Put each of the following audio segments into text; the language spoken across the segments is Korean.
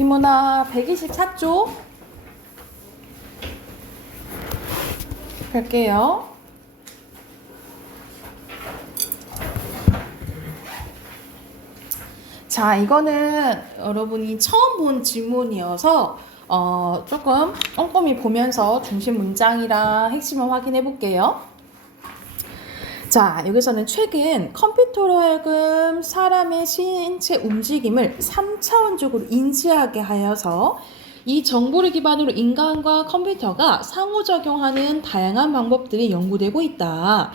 비문화 124쪽 갈게요. 자, 이거는 여러분이 처음 본 질문이어서 조금 꼼꼼히 보면서 중심 문장이랑 핵심을 확인해 볼게요. 자, 여기서는 최근 컴퓨터로 하여금 사람의 신체 움직임을 3차원적으로 인지하게 하여서 이 정보를 기반으로 인간과 컴퓨터가 상호작용하는 다양한 방법들이 연구되고 있다.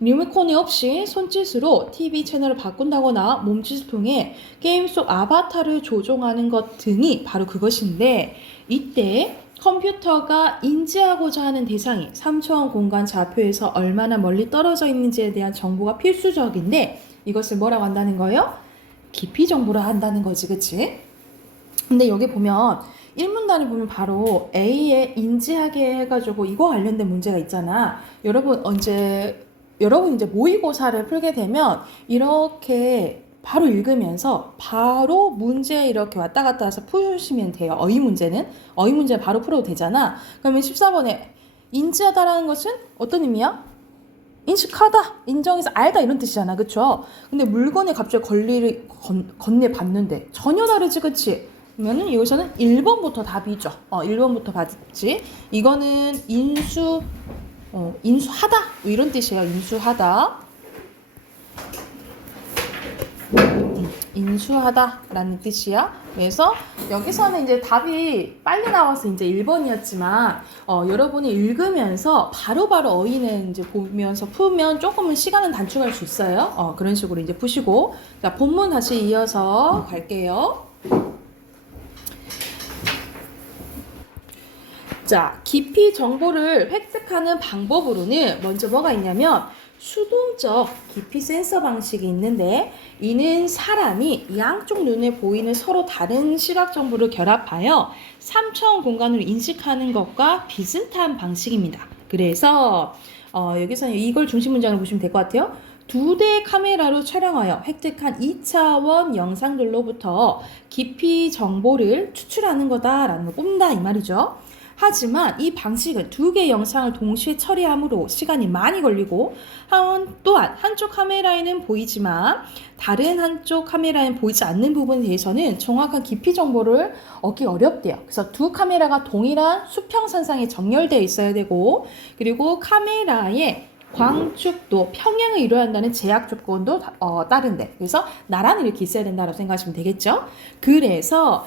리모컨이 없이 손짓으로 TV 채널을 바꾼다거나 몸짓을 통해 게임 속 아바타를 조종하는 것 등이 바로 그것인데, 이때 컴퓨터가 인지하고자 하는 대상이 3차원 공간 좌표에서 얼마나 멀리 떨어져 있는지에 대한 정보가 필수적인데, 이것을 뭐라고 한다는 거예요? 깊이 정보를 한다는 거지, 그치? 근데 여기 보면 1문단을 보면 바로 A에 인지하게 해가지고 이거 관련된 문제가 있잖아. 여러분 이제 모의고사를 풀게 되면 이렇게 바로 읽으면서 바로 문제 이렇게 왔다 갔다 해서 푸시면 돼요. 어휘 문제는 바로 풀어도 되잖아. 그러면 14번에 인지하다라는 것은 어떤 의미야? 인식하다, 인정해서 알다 이런 뜻이잖아, 그쵸? 근데 물건에 갑자기 권리를 건네받는데 전혀 다르지, 그치? 그러면은 여기서는 1번부터 답이죠. 1번부터 받지. 이거는 인수하다 이런 뜻이에요. 인수하다. 인수하다라는 뜻이야. 그래서 여기서는 이제 답이 빨리 나와서 이제 1번이었지만 여러분이 읽으면서 바로바로 어휘는 이제 보면서 풀면 조금은 시간은 단축할 수 있어요. 그런 식으로 이제 푸시고. 자, 본문 다시 이어서 갈게요. 자, 깊이 정보를 획득하는 방법으로는 먼저 뭐가 있냐면 수동적 깊이 센서 방식이 있는데, 이는 사람이 양쪽 눈에 보이는 서로 다른 시각 정보를 결합하여 3차원 공간으로 인식하는 것과 비슷한 방식입니다. 그래서 여기서는 이걸 중심 문장으로 보시면 될 것 같아요. 2대의 카메라로 촬영하여 획득한 2차원 영상들로부터 깊이 정보를 추출하는 거다라는 걸 꼽는다 이 말이죠. 하지만 이 방식은 2개의 영상을 동시에 처리하므로 시간이 많이 걸리고, 또한 한쪽 카메라에는 보이지만 다른 한쪽 카메라에는 보이지 않는 부분에 대해서는 정확한 깊이 정보를 얻기 어렵대요. 그래서 2 카메라가 동일한 수평선상에 정렬되어 있어야 되고, 그리고 카메라의 광축도 평행을 이루어야 한다는 제약 조건도 따른대. 그래서 나란히 이렇게 있어야 된다고 생각하시면 되겠죠. 그래서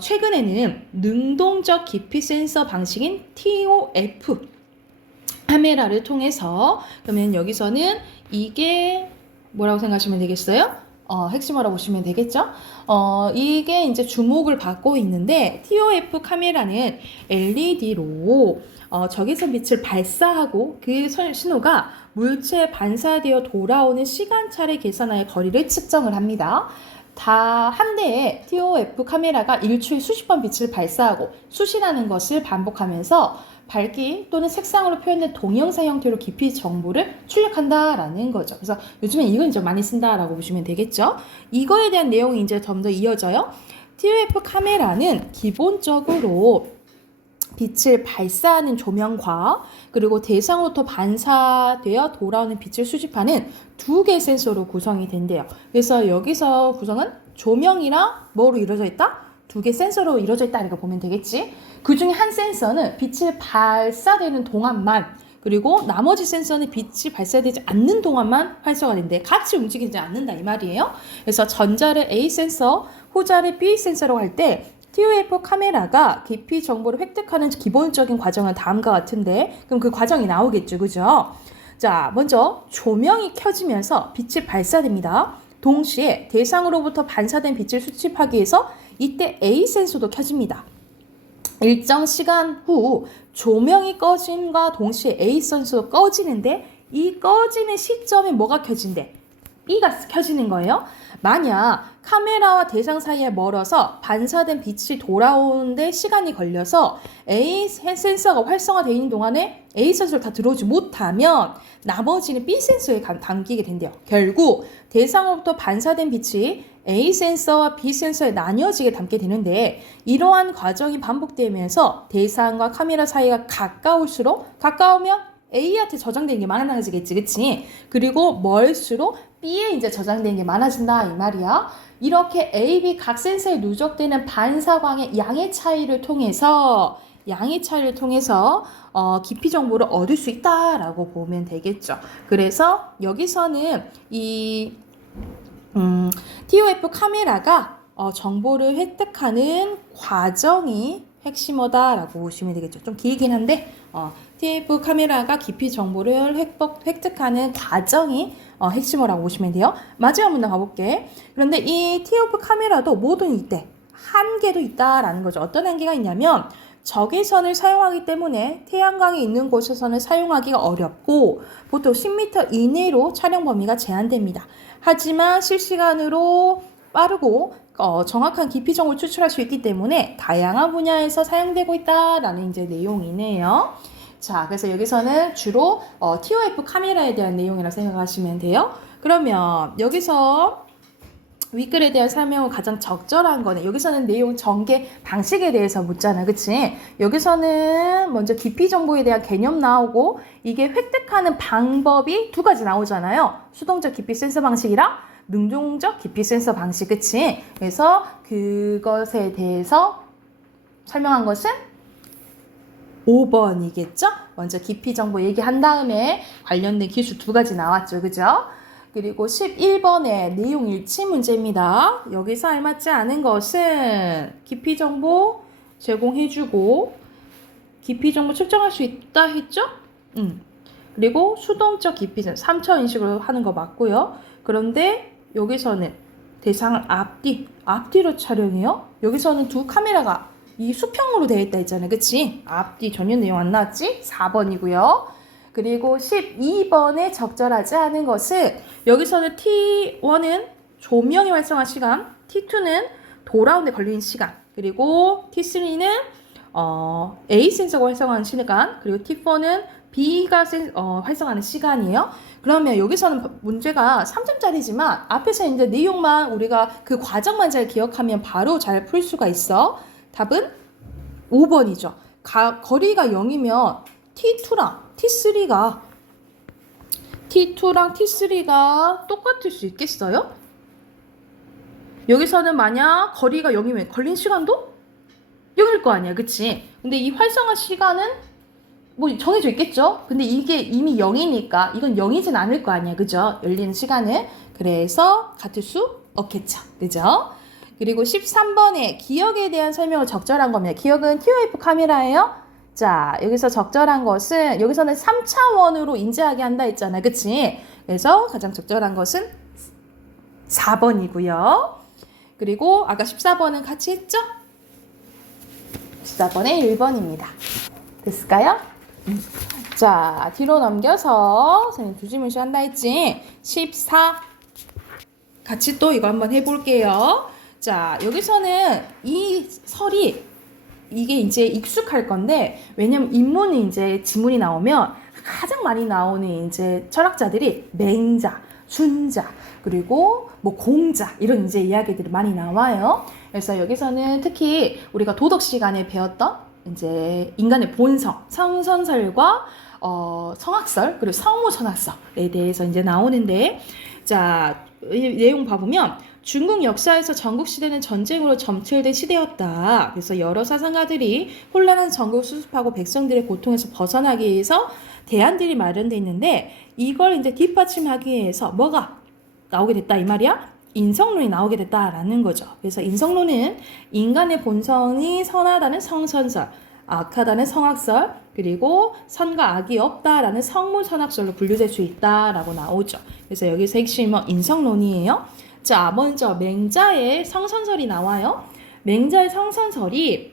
최근에는 능동적 깊이 센서 방식인 TOF 카메라를 통해서, 그러면 여기서는 이게 뭐라고 생각하시면 되겠어요? 핵심으로 보시면 되겠죠? 이게 이제 주목을 받고 있는데, TOF 카메라는 LED로 적외선 빛을 발사하고 그 신호가 물체에 반사되어 돌아오는 시간차를 계산하여 거리를 측정을 합니다. 다 한 대의 TOF 카메라가 일초에 수십 번 빛을 발사하고 수시라는 것을 반복하면서 밝기 또는 색상으로 표현된 동영상 형태로 깊이 정보를 출력한다라는 거죠. 그래서 요즘에 이건 이제 많이 쓴다라고 보시면 되겠죠. 이거에 대한 내용이 이제 좀 더 이어져요. TOF 카메라는 기본적으로 빛을 발사하는 조명과 그리고 대상으로부터 반사되어 돌아오는 빛을 수집하는 2개의 센서로 구성이 된대요. 그래서 여기서 구성은 조명이랑 뭐로 이루어져 있다? 2개 센서로 이루어져 있다 이렇게 보면 되겠지. 그 중에 한 센서는 빛이 발사되는 동안만, 그리고 나머지 센서는 빛이 발사되지 않는 동안만 활성화 된대. 같이 움직이지 않는다 이 말이에요. 그래서 전자를 A 센서, 후자를 B 센서라고 할 때 TOF 카메라가 깊이 정보를 획득하는 기본적인 과정은 다음과 같은데, 그럼 그 과정이 나오겠죠, 그죠? 자, 먼저 조명이 켜지면서 빛이 발사됩니다. 동시에 대상으로부터 반사된 빛을 수집하기 위해서 이때 A 센서도 켜집니다. 일정 시간 후 조명이 꺼짐과 동시에 A 센서도 꺼지는데, 이 꺼지는 시점에 뭐가 켜진대? E가 켜지는 거예요. 만약 카메라와 대상 사이에 멀어서 반사된 빛이 돌아오는데 시간이 걸려서 A 센서가 활성화되어 있는 동안에 A 센서를 다 들어오지 못하면 나머지는 B 센서에 담기게 된대요. 결국 대상으로부터 반사된 빛이 A 센서와 B 센서에 나뉘어지게 담게 되는데 이러한 과정이 반복되면서 대상과 카메라 사이가 가까우면 A한테 저장되는 게 많아지겠지, 그치? 그리고 멀수록 B에 이제 저장되는 게 많아진다 이 말이야. 이렇게 A, B 각 센서에 누적되는 반사광의 양의 차이를 통해서 깊이 정보를 얻을 수 있다라고 보면 되겠죠. 그래서 여기서는 이 TOF 카메라가 정보를 획득하는 과정이 핵심어다라고 보시면 되겠죠. 좀 길긴 한데 TOF 카메라가 깊이 정보를 획득하는 과정이 핵심어라고 보시면 돼요. 마지막 문장 가볼게. 그런데 이 TOF 카메라도 모든 이때 한계도 있다라는 거죠. 어떤 한계가 있냐면 적외선을 사용하기 때문에 태양광이 있는 곳에서는 사용하기가 어렵고 보통 10m 이내로 촬영 범위가 제한됩니다. 하지만 실시간으로 빠르고 정확한 깊이 정보를 추출할 수 있기 때문에 다양한 분야에서 사용되고 있다라는 이제 내용이네요. 자, 그래서 여기서는 주로 TOF 카메라에 대한 내용이라고 생각하시면 돼요. 그러면 여기서 윗글에 대한 설명은 가장 적절한 거네. 여기서는 내용 전개 방식에 대해서 묻잖아. 그치? 여기서는 먼저 깊이 정보에 대한 개념 나오고 이게 획득하는 방법이 두 가지 나오잖아요. 수동적 깊이 센서 방식이랑 능동적 깊이 센서 방식. 그치? 그래서 그것에 대해서 설명한 것은 5번이겠죠? 먼저 깊이 정보 얘기한 다음에 관련된 기술 두 가지 나왔죠. 그죠? 그리고 11번의 내용 일치 문제입니다. 여기서 알맞지 않은 것은 깊이 정보 제공해주고 깊이 정보 측정할 수 있다 했죠? 그리고 수동적 깊이는 3차 인식으로 하는 거 맞고요. 그런데 여기서는 대상을 앞뒤로 촬영해요. 여기서는 두 카메라가 이 수평으로 되어 있다 했잖아요. 그치? 앞뒤 전혀 내용 안 나왔지? 4번이고요. 그리고 12번에 적절하지 않은 것은 여기서는 T1은 조명이 활성화 시간, T2는 돌아오는데 걸리는 시간, 그리고 T3는 A 센서가 활성화하는 시간, 그리고 T4는 B가 활성화하는 시간이에요. 그러면 여기서는 문제가 3점짜리지만 앞에서 이제 내용만 우리가 그 과정만 잘 기억하면 바로 잘 풀 수가 있어. 답은 5번이죠. 거리가 0이면 T2랑 T3가 똑같을 수 있겠어요? 여기서는 만약 거리가 0이면 걸린 시간도 0일 거 아니야, 그치? 근데 이 활성화 시간은 뭐 정해져 있겠죠? 근데 이게 이미 0이니까 이건 0이진 않을 거 아니야, 그죠? 열리는 시간은. 그래서 같을 수 없겠죠, 그죠? 그리고 13번에 기억에 대한 설명을 적절한 겁니다. 기억은 TOF 카메라예요. 자, 여기서 적절한 것은 여기서는 3차원으로 인지하게 한다 했잖아요. 그치? 그래서 가장 적절한 것은 4번이고요. 그리고 아까 14번은 같이 했죠? 14번에 1번입니다. 됐을까요? 자, 뒤로 넘겨서 선생님 두 질문씩 한다 했지? 14 같이 또 이거 한번 해볼게요. 자, 여기서는 이 설이 이게 이제 익숙할 건데, 왜냐면 인문이 이제 지문이 나오면 가장 많이 나오는 이제 철학자들이 맹자, 순자, 그리고 뭐 공자 이런 이제 이야기들이 많이 나와요. 그래서 여기서는 특히 우리가 도덕 시간에 배웠던 이제 인간의 본성, 성선설과 성악설, 그리고 성무선악설에 대해서 이제 나오는데, 자, 이 내용 봐보면 중국 역사에서 전국시대는 전쟁으로 점철된 시대였다. 그래서 여러 사상가들이 혼란한 전국을 수습하고 백성들의 고통에서 벗어나기 위해서 대안들이 마련되어 있는데 이걸 이제 뒷받침하기 위해서 뭐가 나오게 됐다 이 말이야? 인성론이 나오게 됐다라는 거죠. 그래서 인성론은 인간의 본성이 선하다는 성선설, 악하다는 성악설, 그리고 선과 악이 없다라는 성무선악설로 분류될 수 있다라고 나오죠. 그래서 여기서 핵심은 인성론이에요. 자, 먼저 맹자의 성선설이 나와요. 맹자의 성선설이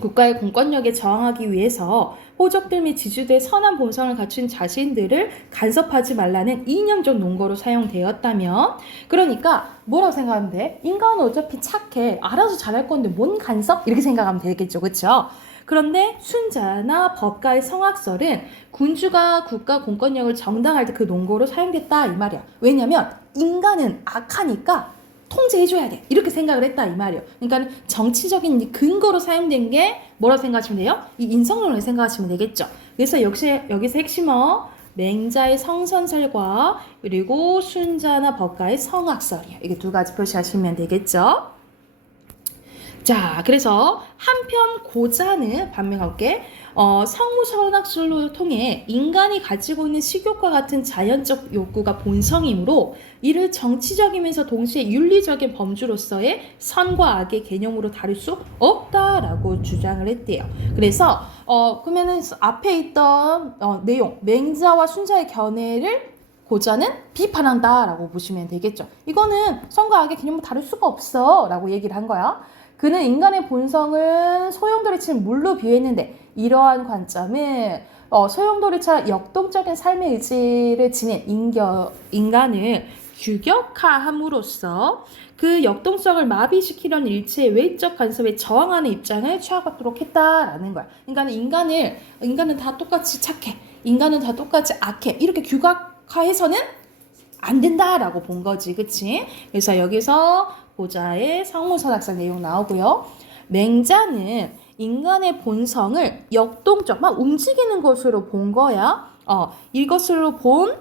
국가의 공권력에 저항하기 위해서 호족들 및 지주들의 선한 본성을 갖춘 자신들을 간섭하지 말라는 이념적 논거로 사용되었다면, 그러니까 뭐라고 생각하면 돼? 인간은 어차피 착해, 알아서 잘할 건데 뭔 간섭? 이렇게 생각하면 되겠죠, 그렇죠? 그런데 순자나 법가의 성악설은 군주가 국가 공권력을 정당할 때 그 논거로 사용됐다 이 말이야. 왜냐면 인간은 악하니까 통제해줘야 돼. 이렇게 생각을 했다 이 말이에요. 그러니까 정치적인 근거로 사용된 게 뭐라고 생각하시면 돼요? 이 인성론을 생각하시면 되겠죠. 그래서 역시 여기서 핵심어 맹자의 성선설과 그리고 순자나 법가의 성악설이에요. 이게 두 가지 표시하시면 되겠죠. 자, 그래서 한편 고자는 반면 갈게 성무선악술로 통해 인간이 가지고 있는 식욕과 같은 자연적 욕구가 본성이므로 이를 정치적이면서 동시에 윤리적인 범주로서의 선과 악의 개념으로 다룰 수 없다라고 주장을 했대요. 그래서 그러면은 앞에 있던 내용 맹자와 순자의 견해를 고자는 비판한다라고 보시면 되겠죠. 이거는 선과 악의 개념으로 다룰 수가 없어라고 얘기를 한 거야. 그는 인간의 본성을 소용돌이치는 물로 비유했는데 이러한 관점은 소용돌이처럼 역동적인 삶의 의지를 지닌 인간을 규격화함으로써 그 역동성을 마비시키려는 일체의 외적 간섭에 저항하는 입장을 취하도록 했다라는 거야. 그러니까 인간은 다 똑같이 착해. 인간은 다 똑같이 악해. 이렇게 규격화해서는 안 된다라고 본 거지. 그치? 그래서 여기서 고자의 성무선악설 내용 나오고요. 맹자는 인간의 본성을 역동적, 막 움직이는 것으로 본 거야. 이것으로 본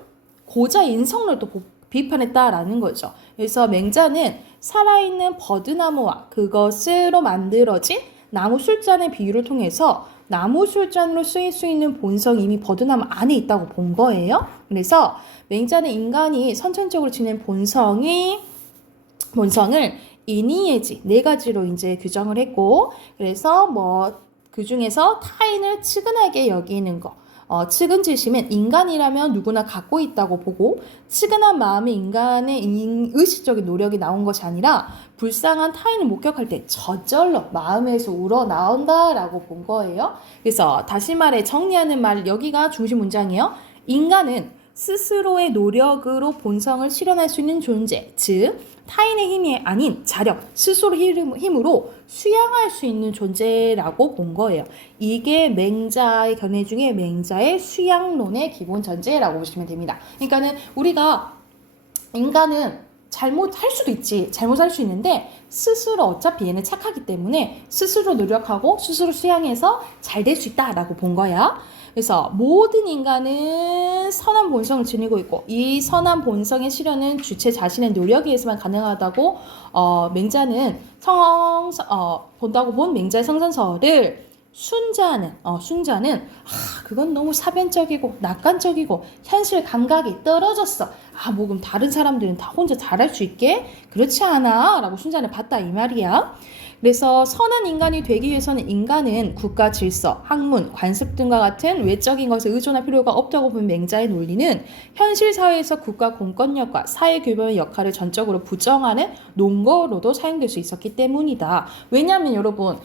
고자의 인성론도 비판했다라는 거죠. 그래서 맹자는 살아있는 버드나무와 그것으로 만들어진 나무 술잔의 비유를 통해서 나무 술잔으로 쓰일 수 있는 본성이 이미 버드나무 안에 있다고 본 거예요. 그래서 맹자는 인간이 선천적으로 지닌 본성을 인이예지 네 가지로 이제 규정을 했고, 그래서 그 중에서 타인을 측은하게 여기는 거, 측은지심은 인간이라면 누구나 갖고 있다고 보고, 측은한 마음이 인간의 의식적인 노력이 나온 것이 아니라 불쌍한 타인을 목격할 때 저절로 마음에서 우러나온다라고 본 거예요. 그래서 다시 말해 정리하는 말, 여기가 중심 문장이에요. 인간은 스스로의 노력으로 본성을 실현할 수 있는 존재, 즉 타인의 힘이 아닌 자력, 스스로 힘으로 수양할 수 있는 존재라고 본 거예요. 이게 맹자의 견해 중에 맹자의 수양론의 기본 전제라고 보시면 됩니다. 그러니까는 우리가 인간은 잘못할 수도 있지, 잘못할 수 있는데 스스로 어차피 얘는 착하기 때문에 스스로 노력하고 스스로 수양해서 잘 될 수 있다라고 본 거야. 그래서 모든 인간은 선한 본성을 지니고 있고 이 선한 본성의 실현은 주체 자신의 노력에 의해서만 가능하다고 맹자는 본다고 본 맹자의 성선설을 순자는 그건 너무 사변적이고 낙관적이고 현실 감각이 떨어졌어. 뭐 그럼 다른 사람들은 다 혼자 잘할 수 있게? 그렇지 않아 라고 순자는 봤다 이 말이야. 그래서 선한 인간이 되기 위해서는 인간은 국가 질서, 학문, 관습 등과 같은 외적인 것에 의존할 필요가 없다고 본 맹자의 논리는 현실 사회에서 국가 공권력과 사회 규범의 역할을 전적으로 부정하는 논거로도 사용될 수 있었기 때문이다. 왜냐하면 여러분,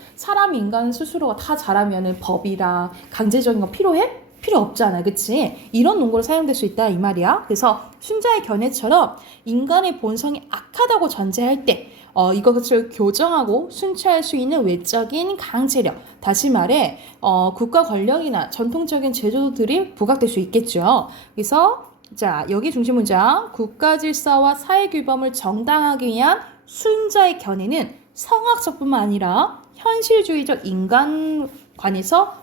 인간 스스로가 다 잘하면 법이랑 강제적인 거 필요해? 필요 없잖아. 그치? 이런 논거로 사용될 수 있다 이 말이야. 그래서 순자의 견해처럼 인간의 본성이 악하다고 전제할 때 이것을 교정하고 순찰할 수 있는 외적인 강제력, 다시 말해 국가 권력이나 전통적인 제도들이 부각될 수 있겠죠. 그래서 자, 여기 중심 문장, 국가 질서와 사회 규범을 정당하기 위한 순자의 견해는 성악설뿐만 아니라 현실주의적 인간관에서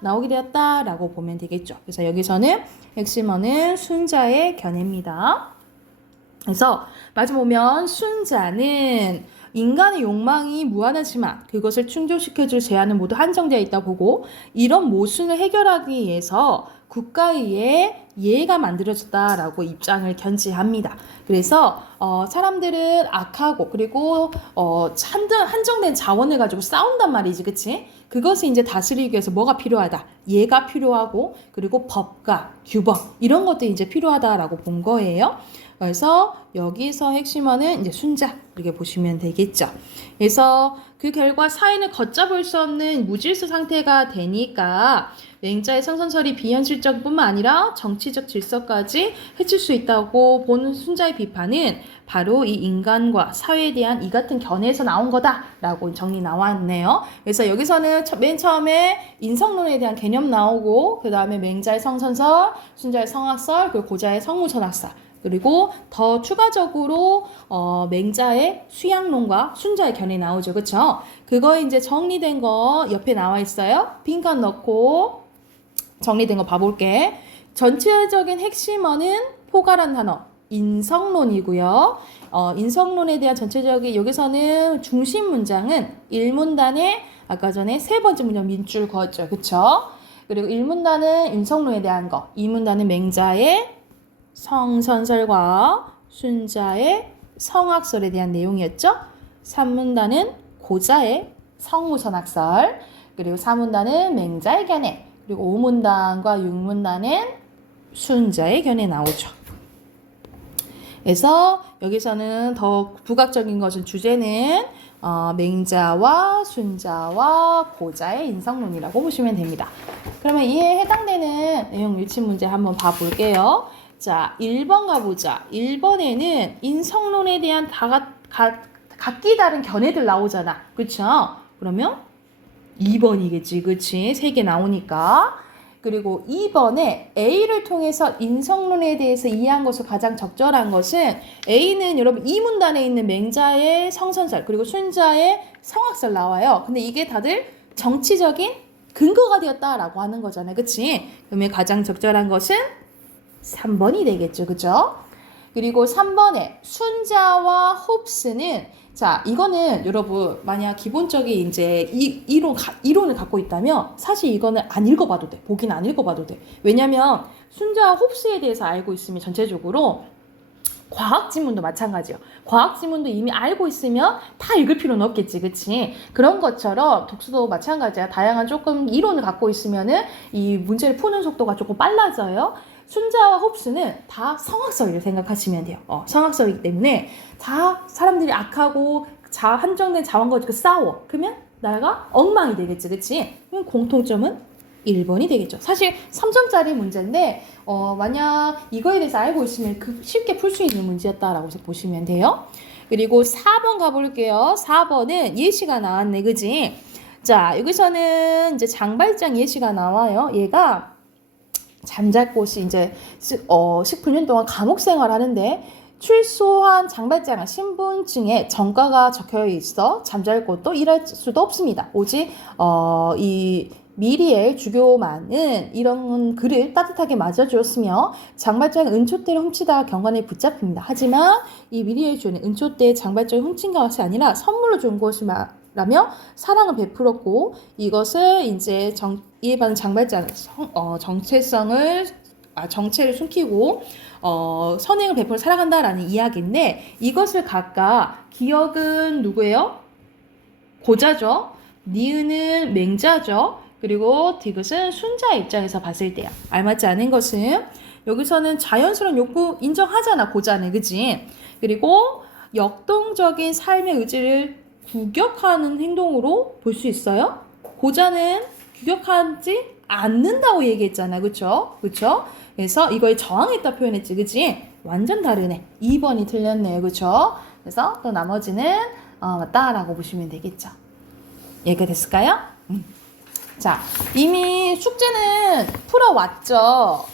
나오게 되었다라고 보면 되겠죠. 그래서 여기서는 핵심어는 순자의 견해입니다. 그래서 마지막 보면 순자는 인간의 욕망이 무한하지만 그것을 충족시켜줄 제한은 모두 한정되어 있다 보고, 이런 모순을 해결하기 위해서 국가에 의해 예가 만들어졌다라고 입장을 견지합니다. 그래서 사람들은 악하고 그리고 한정된 자원을 가지고 싸운단 말이지, 그치? 그것을 이제 다스리기 위해서 뭐가 필요하다? 예가 필요하고 그리고 법과 규범 이런 것들이 이제 필요하다라고 본 거예요. 그래서 여기서 핵심어는 이제 순자 이렇게 보시면 되겠죠. 그래서 그 결과 사회는 걷잡을 수 없는 무질서 상태가 되니까 맹자의 성선설이 비현실적 뿐만 아니라 정치적 질서까지 해칠 수 있다고 보는 순자의 비판은 바로 이 인간과 사회에 대한 이 같은 견해에서 나온 거다라고 정리 나왔네요. 그래서 여기서는 맨 처음에 인성론에 대한 개념 나오고, 그 다음에 맹자의 성선설, 순자의 성악설, 그리고 고자의 성무선악설, 그리고 더 추가적으로 맹자의 수양론과 순자의 견해 나오죠. 그쵸? 그거 이제 정리된 거 옆에 나와 있어요. 빈칸 넣고 정리된 거 봐볼게. 전체적인 핵심어는 포괄한 단어 인성론이고요. 인성론에 대한 전체적인 여기서는 중심 문장은 1문단에 아까 전에 세 번째 문장 민줄 그었죠. 그쵸? 그리고 1문단은 인성론에 대한 거, 2문단은 맹자의 성선설과 순자의 성악설에 대한 내용이었죠. 3문단은 고자의 성무선악설, 그리고 4문단은 맹자의 견해, 그리고 5문단과 6문단은 순자의 견해 나오죠. 그래서 여기서는 더 부각적인 것은 주제는 맹자와 순자와 고자의 인성론이라고 보시면 됩니다. 그러면 이에 해당되는 내용 밀집 문제 한번 봐볼게요. 자, 1번 가보자. 1번에는 인성론에 대한 각기 다른 견해들 나오잖아. 그쵸? 그러면 2번이겠지. 그치? 3개 나오니까. 그리고 2번에 A를 통해서 인성론에 대해서 이해한 것으로 가장 적절한 것은 A는 여러분 2문단에 있는 맹자의 성선설 그리고 순자의 성악설 나와요. 근데 이게 다들 정치적인 근거가 되었다라고 하는 거잖아요. 그치? 그러면 가장 적절한 것은 3번이 되겠죠. 그죠? 그리고 3번에 순자와 홉스는 자, 이거는 여러분 만약 기본적인 이제 이론을 갖고 있다면 사실 이거는 안 읽어봐도 돼. 보기는 안 읽어봐도 돼. 왜냐면 순자와 홉스에 대해서 알고 있으면 전체적으로 과학 지문도 마찬가지예요. 과학 지문도 이미 알고 있으면 다 읽을 필요는 없겠지, 그치? 그런 것처럼 독서도 마찬가지야. 다양한 조금 이론을 갖고 있으면은 이 문제를 푸는 속도가 조금 빨라져요. 순자와 홉스는 다 성악설이라고 생각하시면 돼요. 성악설이기 때문에 다 사람들이 악하고 한정된 자원과 가지고 싸워. 그러면 나라가 엉망이 되겠지, 그치? 그럼 공통점은 1번이 되겠죠. 사실 3점짜리 문제인데 만약 이거에 대해서 알고 있으면 쉽게 풀 수 있는 문제였다라고 보시면 돼요. 그리고 4번 가볼게요. 4번은 예시가 나왔네, 그지? 자, 여기서는 이제 장발장 예시가 나와요. 얘가 잠잘곳이 이제 19년 동안 감옥 생활하는데 출소한 장발장은 신분증에 정가가 적혀 있어 잠잘 곳도 일할 수도 없습니다. 오직 이 미리엘 주교만은 이런 글을 따뜻하게 맞아주었으며 장발장은 은초대를 훔치다가 경관에 붙잡힙니다. 하지만 이 미리엘 주교는 은초대 장발장을 훔친 것이 아니라 선물로 준 것이라며 사랑을 베풀었고 이것을 이제 이해받은 장발장은 정체를 숨기고 선행을 베풀어 살아간다라는 이야기인데 이것을 각각 기억은 누구예요? 고자죠. 니은은 맹자죠. 그리고 디귿은 순자 입장에서 봤을 때야. 알맞지 않은 것은 여기서는 자연스러운 욕구 인정하잖아. 고자는. 그지? 그리고 역동적인 삶의 의지를 규격하는 행동으로 볼 수 있어요. 고자는 규격하지 않는다고 얘기했잖아. 그쵸? 그쵸? 그래서 이거에 저항했다 표현했지. 그치? 완전 다르네. 2번이 틀렸네요. 그쵸? 그래서 또 나머지는 맞다라고 보시면 되겠죠. 이해가 됐을까요? 자, 이미 숙제는 풀어왔죠.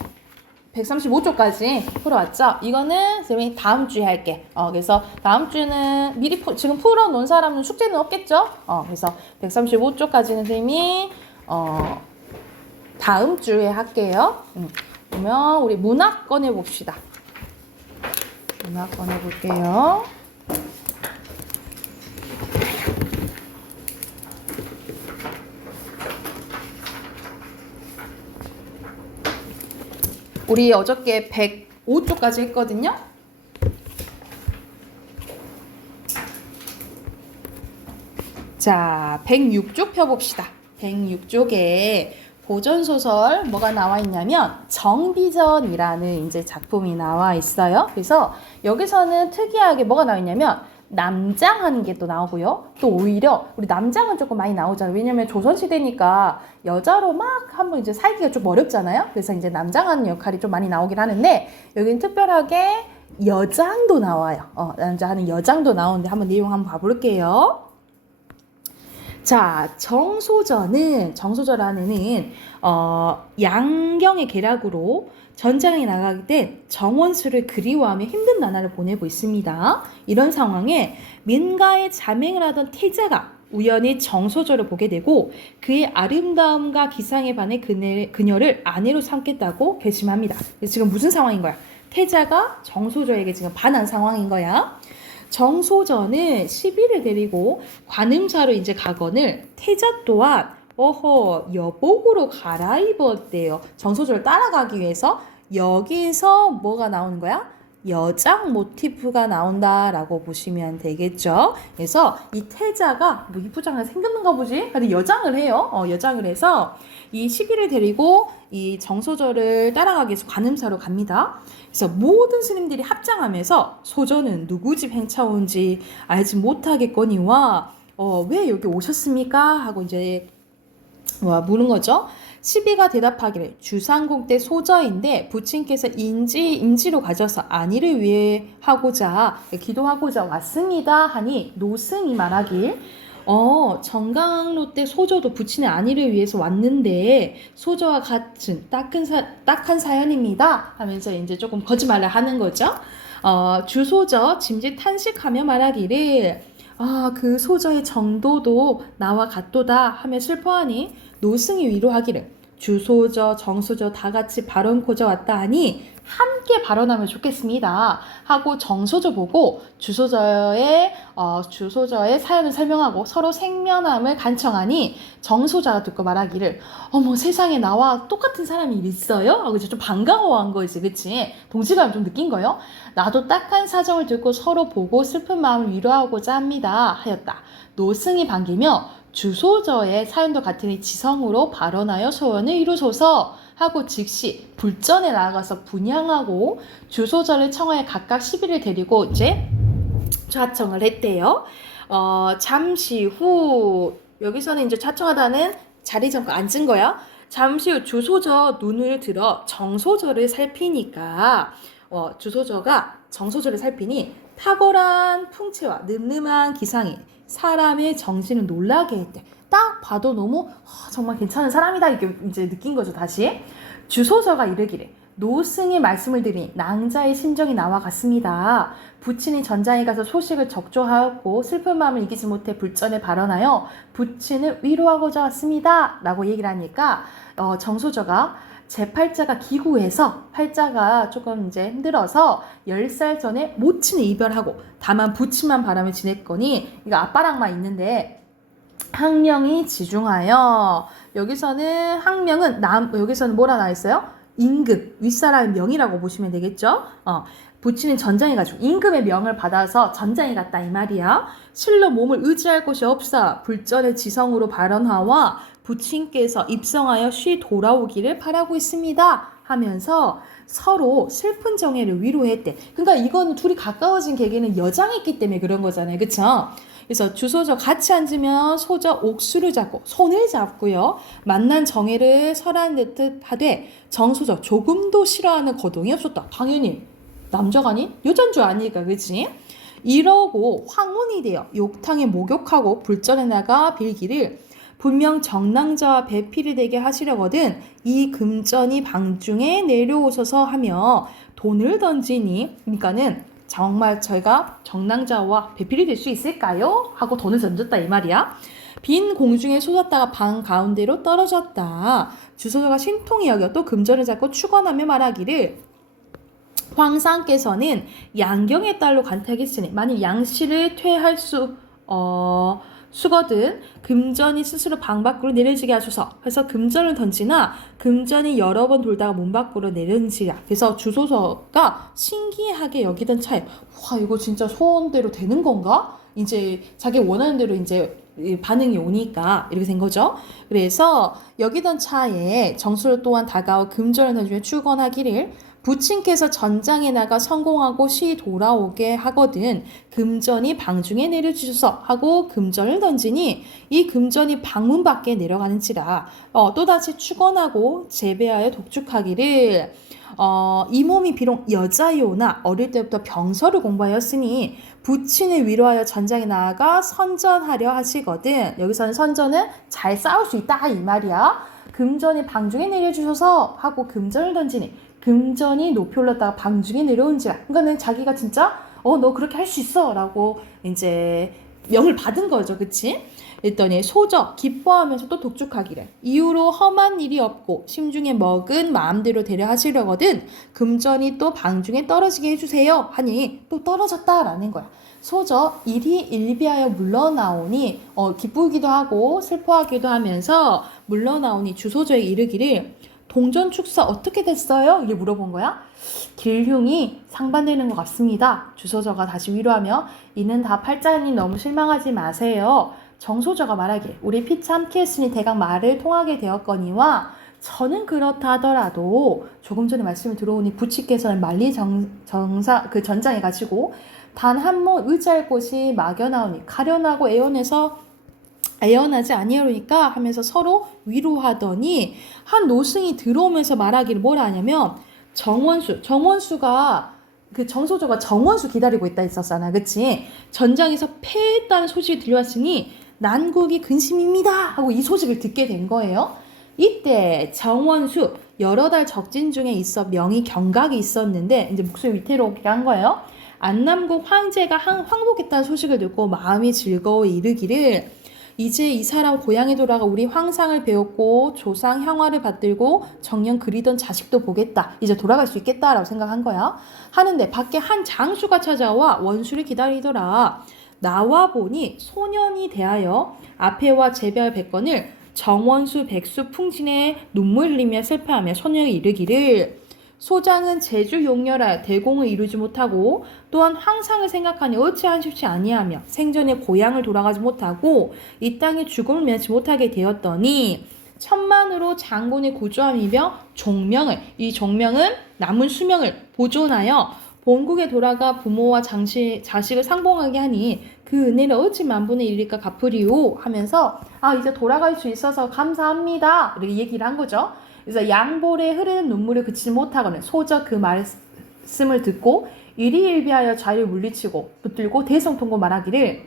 135쪽까지 풀어왔죠. 이거는 선생님이 다음 주에 할게. 그래서 다음 주는 미리 지금 풀어놓은 사람은 숙제는 없겠죠? 그래서 135쪽까지는 선생님이 다음 주에 할게요. 그러면 우리 문학 꺼내봅시다. 문학 꺼내볼게요. 우리 어저께 105쪽까지 했거든요. 자, 106쪽 펴봅시다. 106쪽에 고전소설 뭐가 나와 있냐면 정비전이라는 이제 작품이 나와 있어요. 그래서 여기서는 특이하게 뭐가 나와 있냐면 남장하는 게 또 나오고요. 또 오히려 우리 남장은 조금 많이 나오잖아요. 왜냐면 조선시대니까 여자로 막 한번 이제 살기가 좀 어렵잖아요. 그래서 이제 남장하는 역할이 좀 많이 나오긴 하는데 여기는 특별하게 여장도 나와요. 남자하는 여장도 나오는데 한번 내용 한번 봐볼게요. 자, 정소저라는 양경의 계략으로 전장에 나가게 된 정원수를 그리워하며 힘든 나날을 보내고 있습니다. 이런 상황에 민가에 자맹을 하던 태자가 우연히 정소저를 보게 되고 그의 아름다움과 기상에 반해 그녀를 아내로 삼겠다고 결심합니다. 그래서 지금 무슨 상황인 거야? 태자가 정소저에게 지금 반한 상황인 거야. 정소저는 시비를 데리고 관음사로 이제 가거늘 태자 또한 여복으로 갈아입었대요. 정소저를 따라가기 위해서 여기서 뭐가 나오는 거야? 여장 모티프가 나온다라고 보시면 되겠죠. 그래서 이 태자가 뭐 이쁘장하게 생겼는가 보지? 근데 여장을 해요. 여장을 해서 이 시비를 데리고 이 정소저를 따라가기 위해서 관음사로 갑니다. 그래서 모든 스님들이 합장하면서 소저는 누구 집 행차온지 알지 못하겠거니와 왜 여기 오셨습니까? 하고 이제 물은 거죠. 시비가 대답하기를 주상공 때 소저인데 부친께서 임지로 가셔서 안위를 위해 하고자 기도하고자 왔습니다 하니 노승이 말하길 정강로 때 소저도 부친의 안위를 위해서 왔는데 소저와 같은 딱한 사연입니다 하면서 이제 조금 거짓말을 하는 거죠. 주소저 짐짓 탄식하며 말하기를 그 소저의 정도도 나와 같도다 하며 슬퍼하니 노승이 위로하기를 주소저, 정소저 다 같이 발언코저 왔다 하니 함께 발언하면 좋겠습니다 하고 정소저 보고 주소저의 사연을 설명하고 서로 생면함을 간청하니 정소저가 듣고 말하기를 어머 세상에 나와 똑같은 사람이 있어요? 하고 이제 좀 반가워한 거지, 그치? 동질감을 좀 느낀 거요. 나도 딱한 사정을 듣고 서로 보고 슬픈 마음을 위로하고자 합니다 하였다. 노승이 반기며 주소저의 사연도 같으니 지성으로 발언하여 소원을 이루소서 하고 즉시 불전에 나아가서 분향하고 주소저를 청하여 각각 시비를 데리고 이제 좌청을 했대요. 잠시 후 여기서는 이제 좌청하다는 자리 잡고 앉은 거야. 잠시 후 주소저 눈을 들어 정소저를 살피니까 주소저가 정소저를 살피니 탁월한 풍채와 늠름한 기상이 사람의 정신을 놀라게 했대. 딱 봐도 너무 정말 괜찮은 사람이다 이렇게 이제 느낀 거죠. 다시 주소저가 이르기를 노승의 말씀을 들으니 낭자의 심정이 나와 같습니다. 부친이 전장에 가서 소식을 적조하고 슬픈 마음을 이기지 못해 불전에 발언하여 부친을 위로하고자 왔습니다 라고 얘기를 하니까 정소저가 제 팔자가 기구해서 팔자가 조금 이제 힘들어서 10살 전에 모친을 이별하고 다만 부친만 바라며 지냈거니 이거 아빠랑만 있는데 항명이 지중하여 여기서는 항명은 여기서는 뭐라 나와 있어요? 임금, 윗사람의 명이라고 보시면 되겠죠? 부친은 전장에 가지고 임금의 명을 받아서 전장에 갔다 이 말이야. 실로 몸을 의지할 곳이 없사 불전의 지성으로 발언하와 부친께서 입성하여 쉬 돌아오기를 바라고 있습니다 하면서 서로 슬픈 정애를 위로했대. 그러니까 이건 둘이 가까워진 계기는 여장이 있기 때문에 그런 거잖아요. 그쵸? 그래서 주소저 같이 앉으면 소저 옥수를 잡고 손을 잡고요. 만난 정애를 설한 듯 하되 정소저 조금도 싫어하는 거동이 없었다. 당연히 남자가 아닌 여잔 줄 아니까, 그치? 이러고 황혼이 되어 욕탕에 목욕하고 불전에 나가 빌기를 분명 정낭자와 배필이 되게 하시려거든 이 금전이 방중에 내려오셔서 하며 돈을 던지니 그러니까는 정말 저희가 정낭자와 배필이 될 수 있을까요? 하고 돈을 던졌다 이 말이야. 빈 공중에 쏟았다가 방 가운데로 떨어졌다. 주소저가 신통히 여겨 또 금전을 잡고 축원하며 말하기를 황상께서는 양경의 딸로 간택했으니 만일 양씨를 퇴할 수거든 금전이 스스로 방 밖으로 내려지게 하소서. 그래서 금전을 던지나 금전이 여러 번 돌다가 문 밖으로 내려지라. 그래서 주소저가 신기하게 여기던 차에 와 이거 진짜 소원대로 되는 건가? 이제 자기 원하는 대로 이제 반응이 오니까 이렇게 된 거죠. 그래서 여기던 차에 정수로 또한 다가와 금전을 던지며 축원하기를 부친께서 전장에 나가 성공하고 쉬 돌아오게 하거든 금전이 방중에 내려주소서 하고 금전을 던지니 이 금전이 방문 밖에 내려가는지라 또다시 축원하고 재배하여 독축하기를 이 몸이 비록 여자요나 어릴 때부터 병서를 공부하였으니 부친을 위로하여 전장에 나아가 선전하려 하시거든. 여기서는 선전은 잘 싸울 수 있다 이 말이야. 금전이 방중에 내려주셔서 하고 금전을 던지니 금전이 높이 올랐다가 방중에 내려온지라. 그러니까는 자기가 진짜 너 그렇게 할 수 있어 라고 이제 명을 받은 거죠. 그치? 그랬더니 소적 기뻐하면서 또 독축하기를 이후로 험한 일이 없고 심중에 먹은 마음대로 되려 하시려거든 금전이 또 방중에 떨어지게 해주세요 하니 또 떨어졌다라는 거야. 소적 일이 일비하여 물러나오니 기쁘기도 하고 슬퍼하기도 하면서 물러나오니 주소저에 이르기를 동전 축사 어떻게 됐어요? 이렇게 물어본 거야. 길흉이 상반되는 것 같습니다. 주소저가 다시 위로하며 이는 다 팔자니 너무 실망하지 마세요. 정소저가 말하기를 우리 피차 함께 했으니 대강 말을 통하게 되었거니와 저는 그렇다 하더라도 조금 전에 말씀이 들어오니 부치께서는 만리 그 전장에 가시고 단 한 모 의지할 곳이 막연하오니 가련하고 애원하지 아니하려니까 하면서 서로 위로하더니 한 노승이 들어오면서 말하기를 뭐라 하냐면 정원수가 그 정소조가 정원수 기다리고 있다 했었잖아. 그치? 전장에서 패했다는 소식이 들려왔으니 난국이 근심입니다 하고 이 소식을 듣게 된 거예요. 이때 정원수 여러 달 적진 중에 있어 명의 경각이 있었는데 이제 목소리 위태롭게 한 거예요. 안남국 황제가 황복했다는 소식을 듣고 마음이 즐거워 이르기를 이제 이 사람 고향에 돌아가 우리 황상을 배웠고 조상 향화를 받들고 정녕 그리던 자식도 보겠다. 이제 돌아갈 수 있겠다라고 생각한 거야. 하는데 밖에 한 장수가 찾아와 원수를 기다리더라. 나와 보니 소년이 대하여 앞에와 재배할 백건을 정원수 백수 풍진에 눈물 흘리며 슬퍼하며 소년이 이르기를 소장은 제주 용렬하여 대공을 이루지 못하고 또한 황상을 생각하니 어찌하십시 아니하며 생전에 고향을 돌아가지 못하고 이 땅에 죽음을 면치 못하게 되었더니 천만으로 장군의 구조함이며 이 종명은 남은 수명을 보존하여 본국에 돌아가 부모와 자식을 상봉하게 하니 그 은혜를 어찌 만분의 일일까 갚으리오 하면서 이제 돌아갈 수 있어서 감사합니다 이렇게 얘기를 한 거죠. 그래서 양볼에 흐르는 눈물을 그치지 못하거든 소적 그 말씀을 듣고 일희일비하여 자유를 물리치고 붙들고 대성통고 말하기를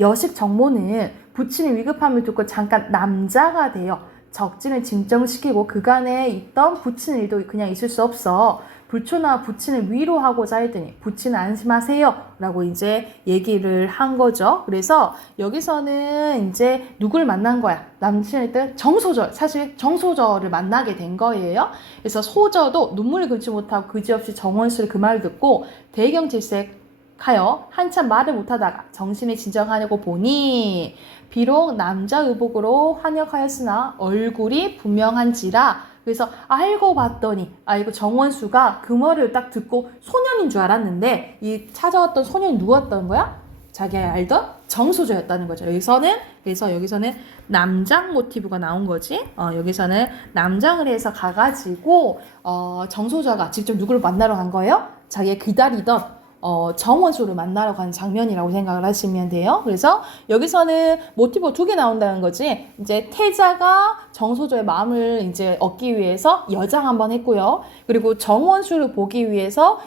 여식 정모는 부친의 위급함을 듣고 잠깐 남자가 되어 적진을 진정시키고 그간에 있던 부친의 일도 그냥 있을 수 없어 불초나 부친을 위로하고자 했더니 부친은 안심하세요 라고 이제 얘기를 한 거죠. 그래서 여기서는 이제 누굴 만난 거야? 남친일 때 정소저, 사실 정소저를 만나게 된 거예요. 그래서 소저도 눈물을 금치 못하고 그지없이 정원수를 그 말을 듣고 대경질색하여 한참 말을 못하다가 정신을 진정하려고 보니 비록 남자 의복으로 환역하였으나 얼굴이 분명한지라 그래서 알고 봤더니 이거 정원수가 그 말을 딱 듣고 소년인 줄 알았는데 이 찾아왔던 소년이 누구였던 거야? 자기가 알던 정소저였다는 거죠. 그래서 여기서는 남장 모티브가 나온 거지. 여기서는 남장을 해서 가가지고 정소저가 직접 누구를 만나러 간 거예요? 자기가 기다리던 정원수를 만나러 가는 장면이라고 생각을 하시면 돼요. 그래서 여기서는 모티브가 2개 나온다는 거지. 이제 태자가 정소저의 마음을 이제 얻기 위해서 여장 한번 했고요. 그리고 정원수를 보기 위해서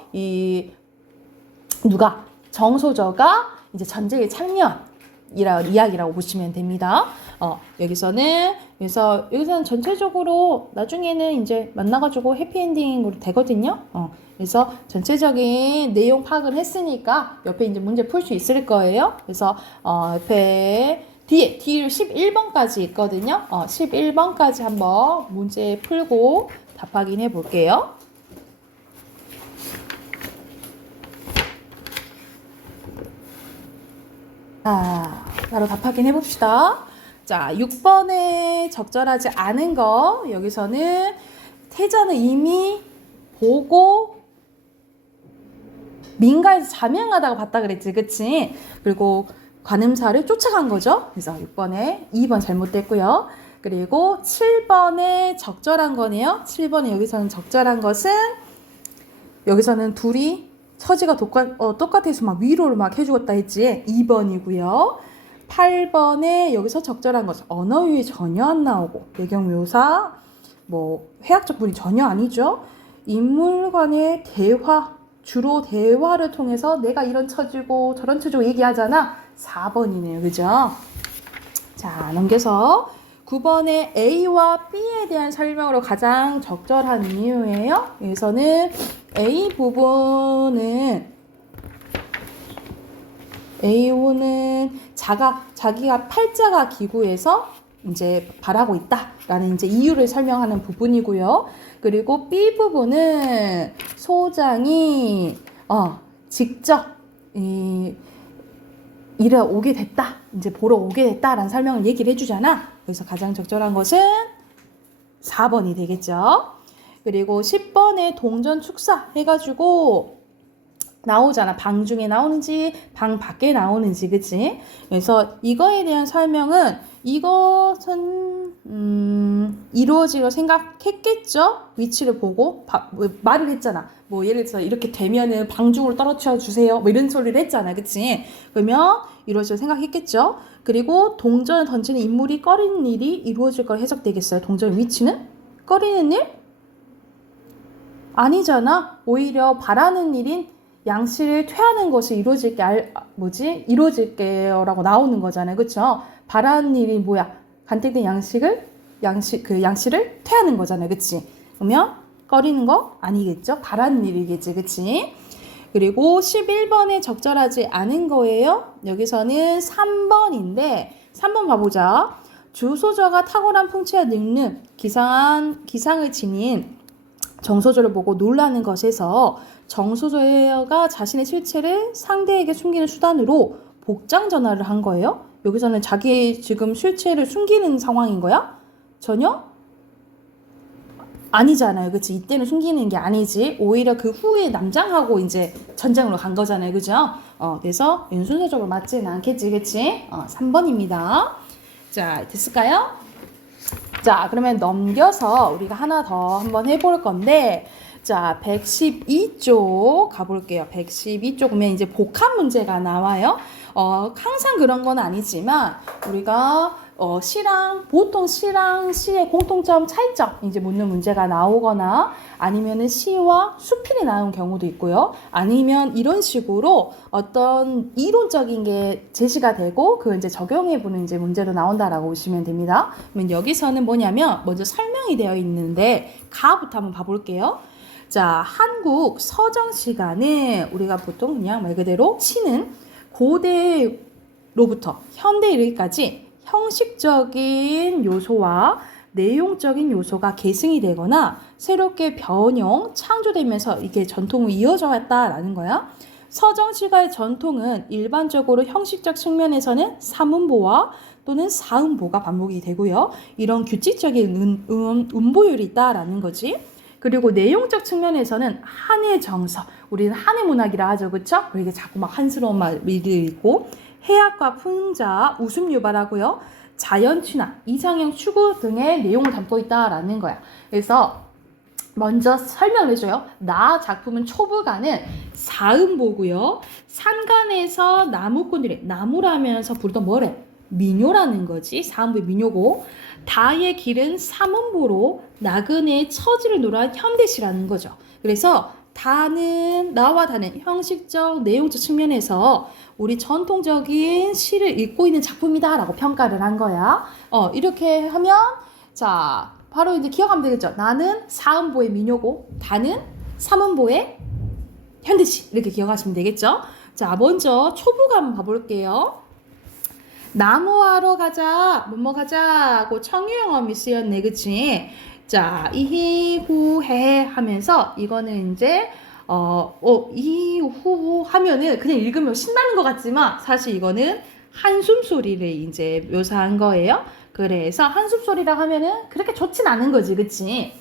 정소저가 이제 전쟁에 참여이라는 이야기라고 보시면 됩니다. 여기서는 전체적으로 나중에는 이제 만나가지고 해피엔딩으로 되거든요. 그래서 전체적인 내용 파악을 했으니까 옆에 이제 문제 풀 수 있을 거예요. 그래서 옆에 뒤에 11번까지 있거든요. 11번까지 한번 문제 풀고 답 확인해 볼게요. 자, 바로 답 확인해 봅시다. 자, 6번에 적절하지 않은 거 여기서는 태자는 이미 보고 민가에서 자명하다가 봤다 그랬지, 그치? 그리고 관음사를 쫓아간 거죠. 그래서 6번에 2번 잘못됐고요. 그리고 7번에 적절한 거네요. 7번에 여기서는 적절한 것은 여기서는 둘이 처지가 똑같아서 막 위로를 막 해주었다 했지. 2번이고요. 8번에 여기서 적절한 것은 언어 유희 전혀 안 나오고 배경 묘사 뭐 회학적 분이 전혀 아니죠. 인물 간의 대화 주로 대화를 통해서 내가 이런 처지고 저런 처지고 얘기하잖아. 4번이네요. 그죠? 자, 넘겨서 9번에 A와 B에 대한 설명으로 가장 적절한 이유예요. 여기서는 A 부분은 자기가 팔자가 기구해서 이제 바라고 있다라는 이제 이유를 설명하는 부분이고요. 그리고 B 부분은 소장이 직접 이래 오게 됐다, 이제 보러 오게 됐다라는 설명을 얘기를 해주잖아. 그래서 가장 적절한 것은 4번이 되겠죠. 그리고 10번에 동전 축사 해가지고 나오잖아. 방 중에 나오는지 방 밖에 나오는지, 그치? 그래서 이거에 대한 설명은 이것은 이루어지려 생각했겠죠? 위치를 보고 말을 했잖아. 뭐 예를 들어서 이렇게 되면은 방중으로 떨어뜨려 주세요. 뭐 이런 소리를 했잖아. 그치? 그러면 이루어지려 생각했겠죠? 그리고 동전을 던지는 인물이 꺼리는 일이 이루어질 걸 해석되겠어요. 동전의 위치는? 꺼리는 일? 아니잖아. 오히려 바라는 일인 양씨를 퇴하는 것이 이루어질게요라고 나오는 거잖아요. 그쵸? 바라는 일이 뭐야? 간택된 양씨를 퇴하는 거잖아요. 그치? 그러면 꺼리는 거 아니겠죠? 바라는 일이겠지. 그치? 그리고 11번에 적절하지 않은 거예요. 여기서는 3번인데 3번 봐보자. 주소저가 탁월한 풍치와 능력, 기상을 지닌 정소저를 보고 놀라는 것에서 정소저가 자신의 실체를 상대에게 숨기는 수단으로 복장 전화를 한 거예요. 여기서는 자기 지금 실체를 숨기는 상황인 거야? 전혀 아니잖아요. 그치? 이때는 숨기는 게 아니지. 오히려 그 후에 남장하고 이제 전장으로 간 거잖아요. 그죠? 그래서 순서적으로 맞지는 않겠지. 그치? 3번입니다. 자, 됐을까요? 자, 그러면 넘겨서 우리가 하나 더 한번 해볼 건데, 자, 112쪽 가볼게요. 112쪽 보면 이제 복합 문제가 나와요. 항상 그런 건 아니지만, 우리가 보통 시랑 시의 공통점, 차이점 이제 묻는 문제가 나오거나 아니면은 시와 수필이 나온 경우도 있고요. 아니면 이런 식으로 어떤 이론적인 게 제시가 되고 그 이제 적용해 보는 이제 문제도 나온다라고 보시면 됩니다. 그러면 여기서는 뭐냐면 먼저 설명이 되어 있는데 가부터 한번 봐볼게요. 자, 한국 서정 시간은 우리가 보통 그냥 말 그대로 시는 고대로부터 현대에 이르기까지 형식적인 요소와 내용적인 요소가 계승이 되거나 새롭게 변형, 창조되면서 이게 전통이 이어져 왔다라는 거야. 서정시가의 전통은 일반적으로 형식적 측면에서는 삼음보와 또는 사음보가 반복이 되고요. 이런 규칙적인 음보율이 있다라는 거지. 그리고 내용적 측면에서는 한의 정서, 우리는 한의 문학이라 하죠, 그렇죠? 이게 자꾸 막 한스러운 말이 있고, 해학과 풍자, 웃음 유발하고요. 자연 친화, 이상형 추구 등의 내용을 담고 있다라는 거야. 그래서 먼저 설명을 해줘요. 나 작품은 초부가는 사음보고요. 산간에서 나무꾼들이 나무라면서 부르던 뭐래? 민요라는 거지. 사음보의 민요고. 다의 길은 삼음보로 나그네의 처지를 노래한 현대시라는 거죠. 그래서 나와 다는 형식적, 내용적 측면에서 우리 전통적인 시를 읽고 있는 작품이다라고 평가를 한 거야. 이렇게 하면 자, 바로 이제 기억하면 되겠죠. 나는 사음보의 민요고, 다는 삼음보의 현대시. 이렇게 기억하시면 되겠죠. 자, 먼저 초보가 한번 봐볼게요. 나무하러 가자, 뭐뭐 가자고 청유영어미 쓰였네, 그치? 자, 이후해 하면서 이거는 이제 이후 하면은 그냥 읽으면 신나는 것 같지만 사실 이거는 한숨 소리를 이제 묘사한 거예요. 그래서 한숨 소리라 하면은 그렇게 좋진 않은 거지, 그치?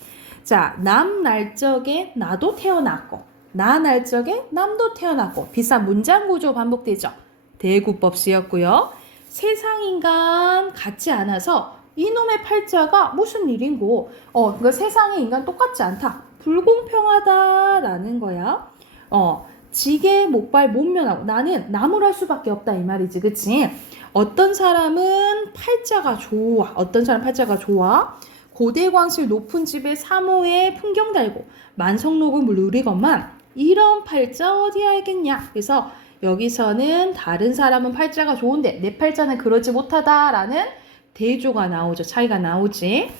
자, 남 날적에 나도 태어났고, 나 날적에 남도 태어났고, 비슷한 문장 구조 반복되죠. 대구법 쓰였고요. 세상 인간 같지 않아서 이놈의 팔자가 무슨 일인고, 그러니까 세상의 인간 똑같지 않다. 불공평하다라는 거야. 지게 목발 못면하고 나는 나무랄 수밖에 없다 이 말이지, 그치? 어떤 사람은 팔자가 좋아. 어떤 사람 팔자가 좋아. 고대광실 높은 집에 사모에 풍경 달고 만성록을 누리건만 이런 팔자 어디 알겠냐. 그래서 여기서는 다른 사람은 팔자가 좋은데 내 팔자는 그러지 못하다라는 대조가 나오죠. 차이가 나오지.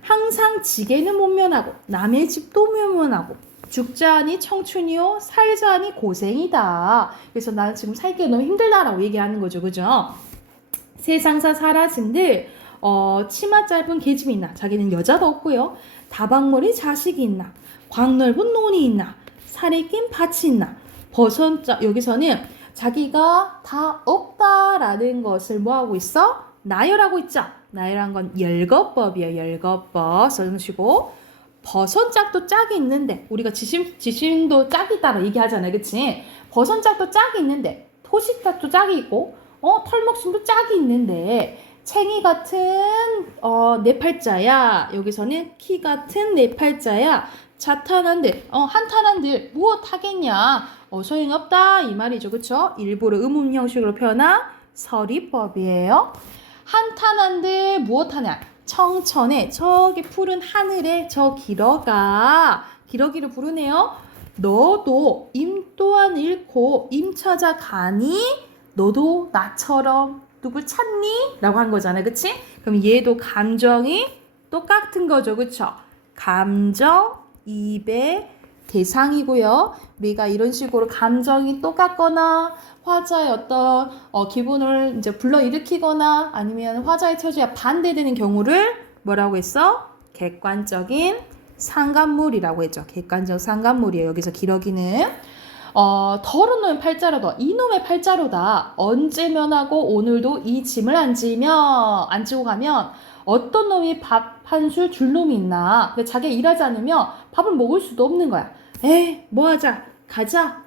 항상 지게는 못 면하고 남의 집도 면하고 죽자니 청춘이요 살자니 고생이다. 그래서 나는 지금 살기 너무 힘들다라고 얘기하는 거죠. 그죠? 세상사 사라진들 치마 짧은 계집이 있나. 자기는 여자도 없고요. 다방머리 자식이 있나. 광넓은 논이 있나. 살에 낀 밭이 있나. 버선자 여기서는 자기가 다 없다라는 것을 뭐하고 있어? 나열하고 있죠. 나열한 건 열거법이에요. 열거법 써주시고 버선짝도 짝이 있는데 우리가 지심도 짝이 있다고 얘기하잖아요. 그치? 버선짝도 짝이 있는데 토식짝도 짝이 있고 털목심도 짝이 있는데 챙이 같은 네 팔자야. 여기서는 키 같은 네 팔자야. 자탄한들 한탄한들 무엇 하겠냐. 소용없다 이 말이죠. 그쵸? 일부러 의문 형식으로 표현한 서리법이에요. 한탄한들 무엇 하냐. 청천에 저기 푸른 하늘에 저 기러가 기러기를 부르네요. 너도 임 또한 잃고 임 찾아가니 너도 나처럼 누굴 찾니? 라고 한 거잖아요. 그치? 그럼 얘도 감정이 똑같은 거죠. 그쵸? 감정, 입의 대상이고요. 우리가 이런 식으로 감정이 똑같거나 화자의 어떤 기분을 이제 불러일으키거나 아니면 화자의 처지와 반대되는 경우를 뭐라고 했어? 객관적인 상관물이라고 했죠. 객관적 상관물이에요. 여기서 기러기는 더러운 놈의 팔자로다. 이놈의 팔자로다. 언제 면하고 오늘도 이 짐을 안 지고 가면 어떤 놈이 밥 한 술 줄 놈이 있나. 자기가 일하지 않으면 밥을 먹을 수도 없는 거야. 에이 뭐 하자. 가자.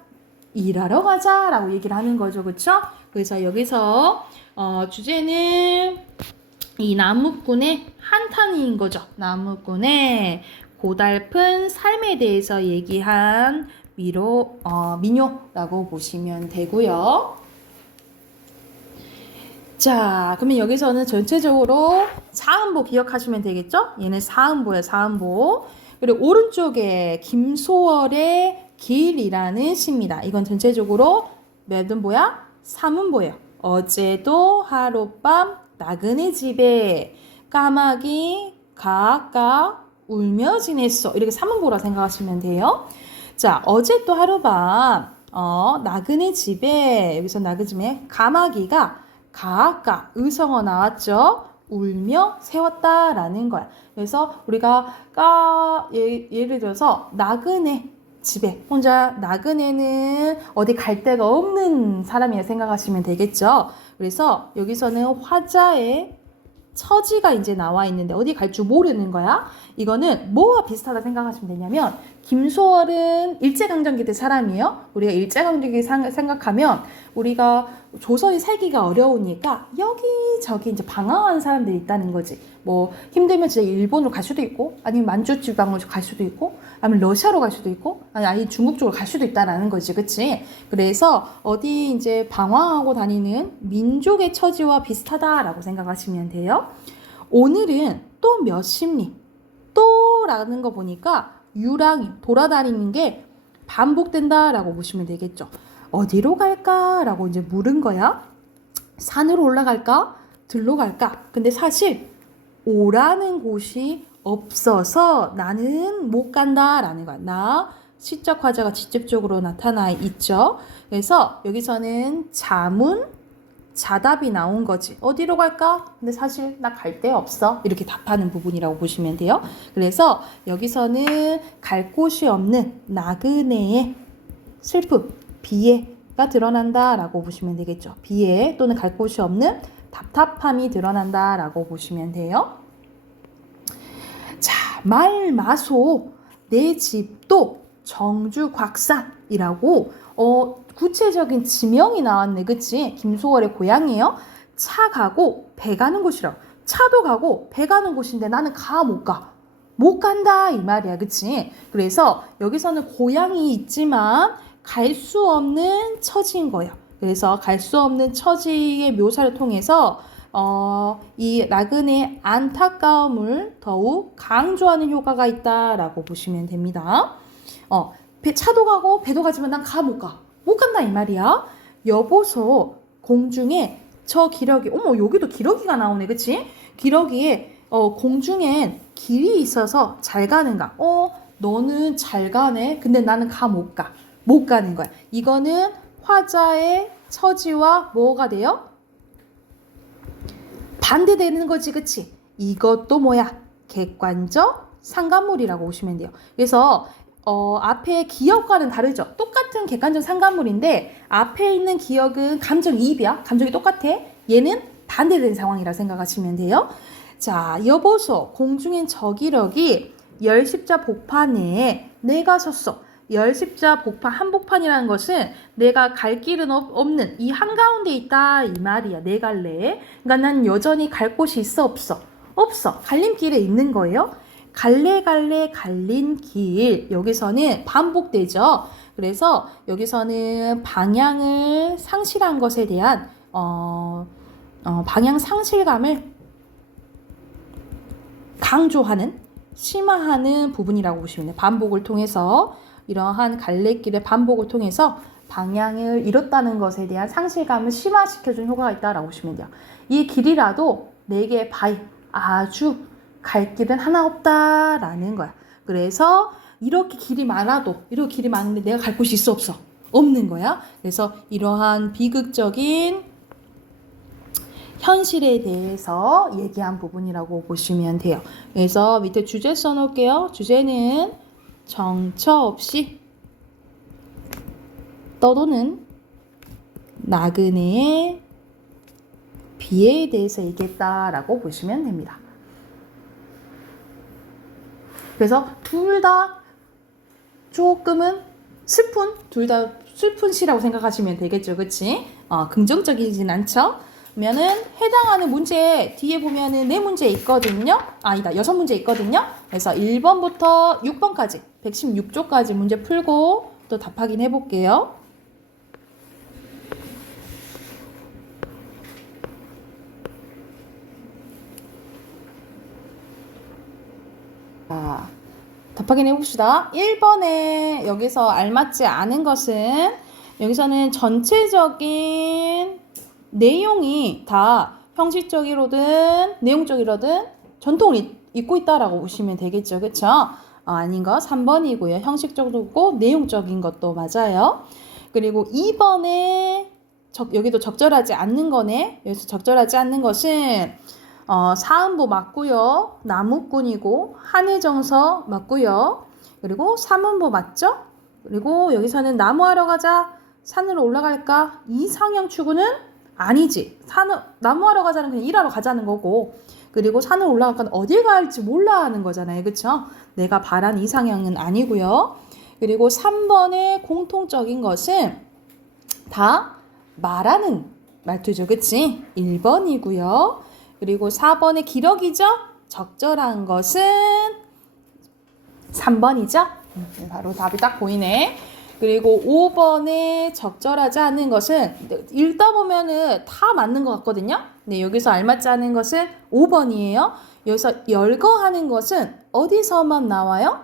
일하러 가자 라고 얘기를 하는 거죠. 그쵸? 그래서 여기서 주제는 이 나무꾼의 한탄인 거죠. 나무꾼의 고달픈 삶에 대해서 얘기한 민요라고 보시면 되고요. 자, 그러면 여기서는 전체적으로 사음보 기억하시면 되겠죠? 얘는 사음보예요, 사음보. 그리고 오른쪽에 김소월의 길이라는 시입니다. 이건 전체적으로 몇 음보야? 3음보예요. 어제도 하룻밤 나그네 집에 까마귀 가까 울며 지냈어. 이렇게 3음보라 생각하시면 돼요. 자, 어제 또 하룻밤 나그네 집에 여기서 나그네 집에 까마귀가 가까 의성어 나왔죠. 울며 세웠다라는 거야. 그래서 우리가 예를 들어서 나그네 집에 혼자 나그네는 어디 갈 데가 없는 사람이라 생각하시면 되겠죠. 그래서 여기서는 화자의 처지가 이제 나와 있는데 어디 갈 줄 모르는 거야. 이거는 뭐와 비슷하다 생각하시면 되냐면 김소월은 일제강점기 때 사람이에요. 우리가 일제강점기 생각하면 우리가 조선이 살기가 어려우니까 여기저기 이제 방황하는 사람들이 있다는 거지. 뭐 힘들면 진짜 일본으로 갈 수도 있고 아니면 만주 지방으로 갈 수도 있고 아니면 러시아로 갈 수도 있고 아니 중국 쪽으로 갈 수도 있다라는 거지. 그치? 그래서 어디 이제 방황하고 다니는 민족의 처지와 비슷하다라고 생각하시면 돼요. 오늘은 또 몇 십리 또라는 거 보니까 유랑이 돌아다니는 게 반복된다라고 보시면 되겠죠. 어디로 갈까라고 이제 물은 거야. 산으로 올라갈까? 들로 갈까? 근데 사실 오라는 곳이 없어서 나는 못 간다라는 거야. 나 시적 화자가 직접적으로 나타나 있죠. 그래서 여기서는 자문, 자답이 나온 거지. 어디로 갈까? 근데 사실 나 갈 데 없어. 이렇게 답하는 부분이라고 보시면 돼요. 그래서 여기서는 갈 곳이 없는 나그네의 슬픔, 비애가 드러난다라고 보시면 되겠죠. 비애 또는 갈 곳이 없는 답답함이 드러난다라고 보시면 돼요. 자, 말마소 내 집도 정주곽산이라고 구체적인 지명이 나왔네. 그치? 김소월의 고향이에요. 차 가고 배 가는 곳이라고. 차도 가고 배 가는 곳인데 나는 못 가. 못 간다 이 말이야. 그치? 그래서 여기서는 고향이 있지만 갈 수 없는 처지인 거예요. 그래서 갈 수 없는 처지의 묘사를 통해서 이 나그네의 안타까움을 더욱 강조하는 효과가 있다라고 보시면 됩니다. 차도 가고 배도 가지만 난 못 가. 못 간다 이 말이야. 여보소 공중에 저 기러기, 어머 여기도 기러기가 나오네. 그치? 기러기에 공중엔 길이 있어서 잘 가는가? 너는 잘 가네. 근데 나는 못 가. 못 가는 거야. 이거는 화자의 처지와 뭐가 돼요? 반대되는 거지. 그치? 이것도 뭐야? 객관적 상관물이라고 보시면 돼요. 그래서 앞에 기억과는 다르죠. 똑같은 객관적 상관물인데 앞에 있는 기억은 감정이입이야. 감정이 똑같아. 얘는 반대된 상황이라 생각하시면 돼요. 자, 여보소 공중엔 저 기러기 열십자 복판에 내가 섰어. 열십자 복판, 한복판이라는 것은 내가 갈 길은 없는 이 한가운데 있다 이 말이야. 내 갈래. 그러니까 난 여전히 갈 곳이 있어 없어? 없어. 갈림길에 있는 거예요. 갈래 갈린 길. 여기서는 반복되죠. 그래서 여기서는 방향을 상실한 것에 대한 방향 상실감을 강조하는, 심화하는 부분이라고 보시면 돼요. 반복을 통해서 이러한 갈래길의 반복을 통해서 방향을 잃었다는 것에 대한 상실감을 심화시켜준 효과가 있다라고 보시면 돼요. 이 길이라도 내게 아주 갈 길은 하나 없다라는 거야. 그래서 이렇게 길이 많은데 내가 갈 곳이 있어 없어? 없는 거야. 그래서 이러한 비극적인 현실에 대해서 얘기한 부분이라고 보시면 돼요. 그래서 밑에 주제 써놓을게요. 주제는 정처 없이 떠도는 나그네의 비애에 대해서 얘기했다라고 보시면 됩니다. 그래서 둘 다 조금은 둘 다 슬픈 시라고 생각하시면 되겠죠. 그치? 긍정적이진 않죠? 그러면은 해당하는 문제 뒤에 보면은 4문제 있거든요. 아니다. 6문제 있거든요. 그래서 1번부터 6번까지 116쪽까지 문제 풀고 또 답 확인해 볼게요. 자, 답 확인해 봅시다. 1번에 여기서 알맞지 않은 것은 여기서는 전체적인 내용이 다 형식적이로든 내용적이로든 전통을 잇고 있다라고 보시면 되겠죠. 그쵸? 아닌 거 3번이고요. 형식적이고 내용적인 것도 맞아요. 그리고 2번에 여기도 적절하지 않는 거네. 여기서 적절하지 않는 것은 사음보 맞고요. 나무꾼이고 한해정서 맞고요. 그리고 삼음보 맞죠? 그리고 여기서는 나무하러 가자. 산으로 올라갈까? 이상형 추구는 아니지. 나무하러 가자는 그냥 일하러 가자는 거고, 그리고 산을 올라갈까 어딜 갈지 몰라 하는 거잖아요. 그쵸? 내가 바란 이상형은 아니고요. 그리고 3번의 공통적인 것은 다 말하는 말투죠. 그치? 1번이고요. 그리고 4번의 기러기죠? 적절한 것은 3번이죠? 바로 답이 딱 보이네. 그리고 5번에 적절하지 않은 것은 읽다 보면은 다 맞는 것 같거든요. 네, 여기서 알맞지 않은 것은 5번이에요. 여기서 열거하는 것은 어디서만 나와요?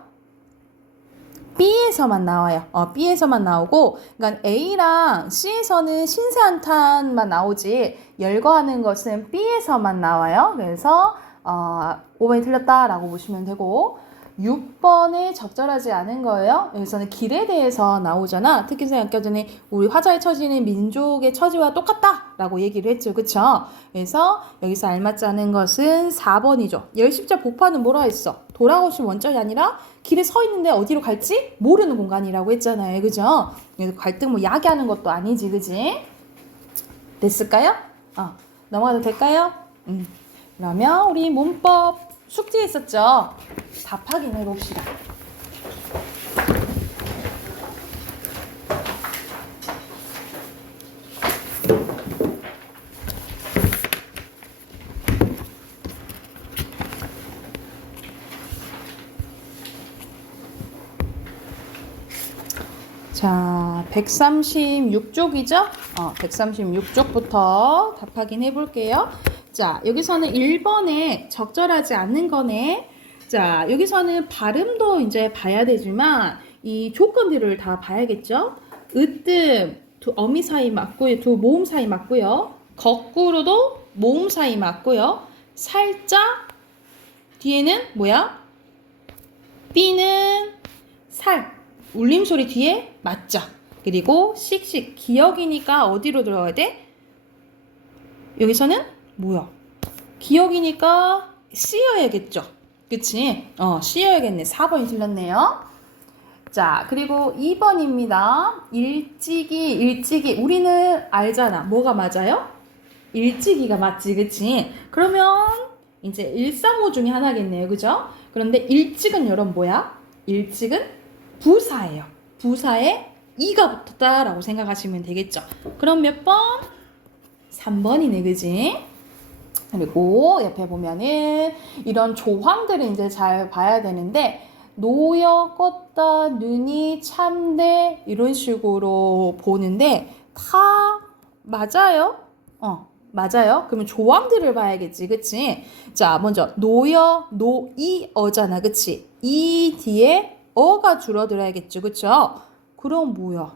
B에서만 나와요. B에서만 나오고, 그러니까 A랑 C에서는 신세한탄만 나오지 열거하는 것은 B에서만 나와요. 그래서 5번이 틀렸다라고 보시면 되고, 6번에 적절하지 않은 거예요. 여기서는 길에 대해서 나오잖아. 특기생 아까 전에 우리 화자의 처지는 민족의 처지와 똑같다라고 얘기를 했죠. 그쵸? 그래서 여기서 알맞지 않은 것은 4번이죠. 열십자 복판은 뭐라 했어? 돌아오신 원점이 아니라 길에 서 있는데 어디로 갈지 모르는 공간이라고 했잖아요. 그죠? 갈등 야기하는 것도 아니지. 그지? 됐을까요? 넘어가도 될까요? 그러면 우리 문법 숙제 있었죠? 답 확인해 봅시다. 자, 136쪽이죠? 136쪽부터 답 확인해 볼게요. 자, 여기서는 1번에 적절하지 않는 거네. 자, 여기서는 발음도 이제 봐야 되지만 이 조건들을 다 봐야겠죠? 으뜸, 두 어미 사이 맞고요. 두 모음 사이 맞고요. 거꾸로도 모음 사이 맞고요. 살짝 뒤에는 뭐야? 삐는 살. 울림소리 뒤에 맞죠? 그리고 씩씩 기억이니까 어디로 들어가야 돼? 여기서는 뭐야? 기억이니까 씌어야겠죠? 그치? 씌어야겠네. 4번이 틀렸네요. 자, 그리고 2번입니다. 일찍이. 우리는 알잖아. 뭐가 맞아요? 일찍이가 맞지, 그치? 그러면 이제 135 중에 하나겠네요. 그죠? 그런데 일찍은 여러분 뭐야? 일찍은 부사예요. 부사에 이가 붙었다라고 생각하시면 되겠죠. 그럼 몇 번? 3번이네, 그지? 그리고 옆에 보면은 이런 조항들을 이제 잘 봐야 되는데 놓여, 껐다, 눈이, 참되 이런 식으로 보는데 다 맞아요? 맞아요. 그러면 조항들을 봐야겠지, 그치? 자, 먼저 놓여, 놓이어잖아, 그치? 이 뒤에 어가 줄어들어야겠죠, 그쵸? 그럼 뭐야?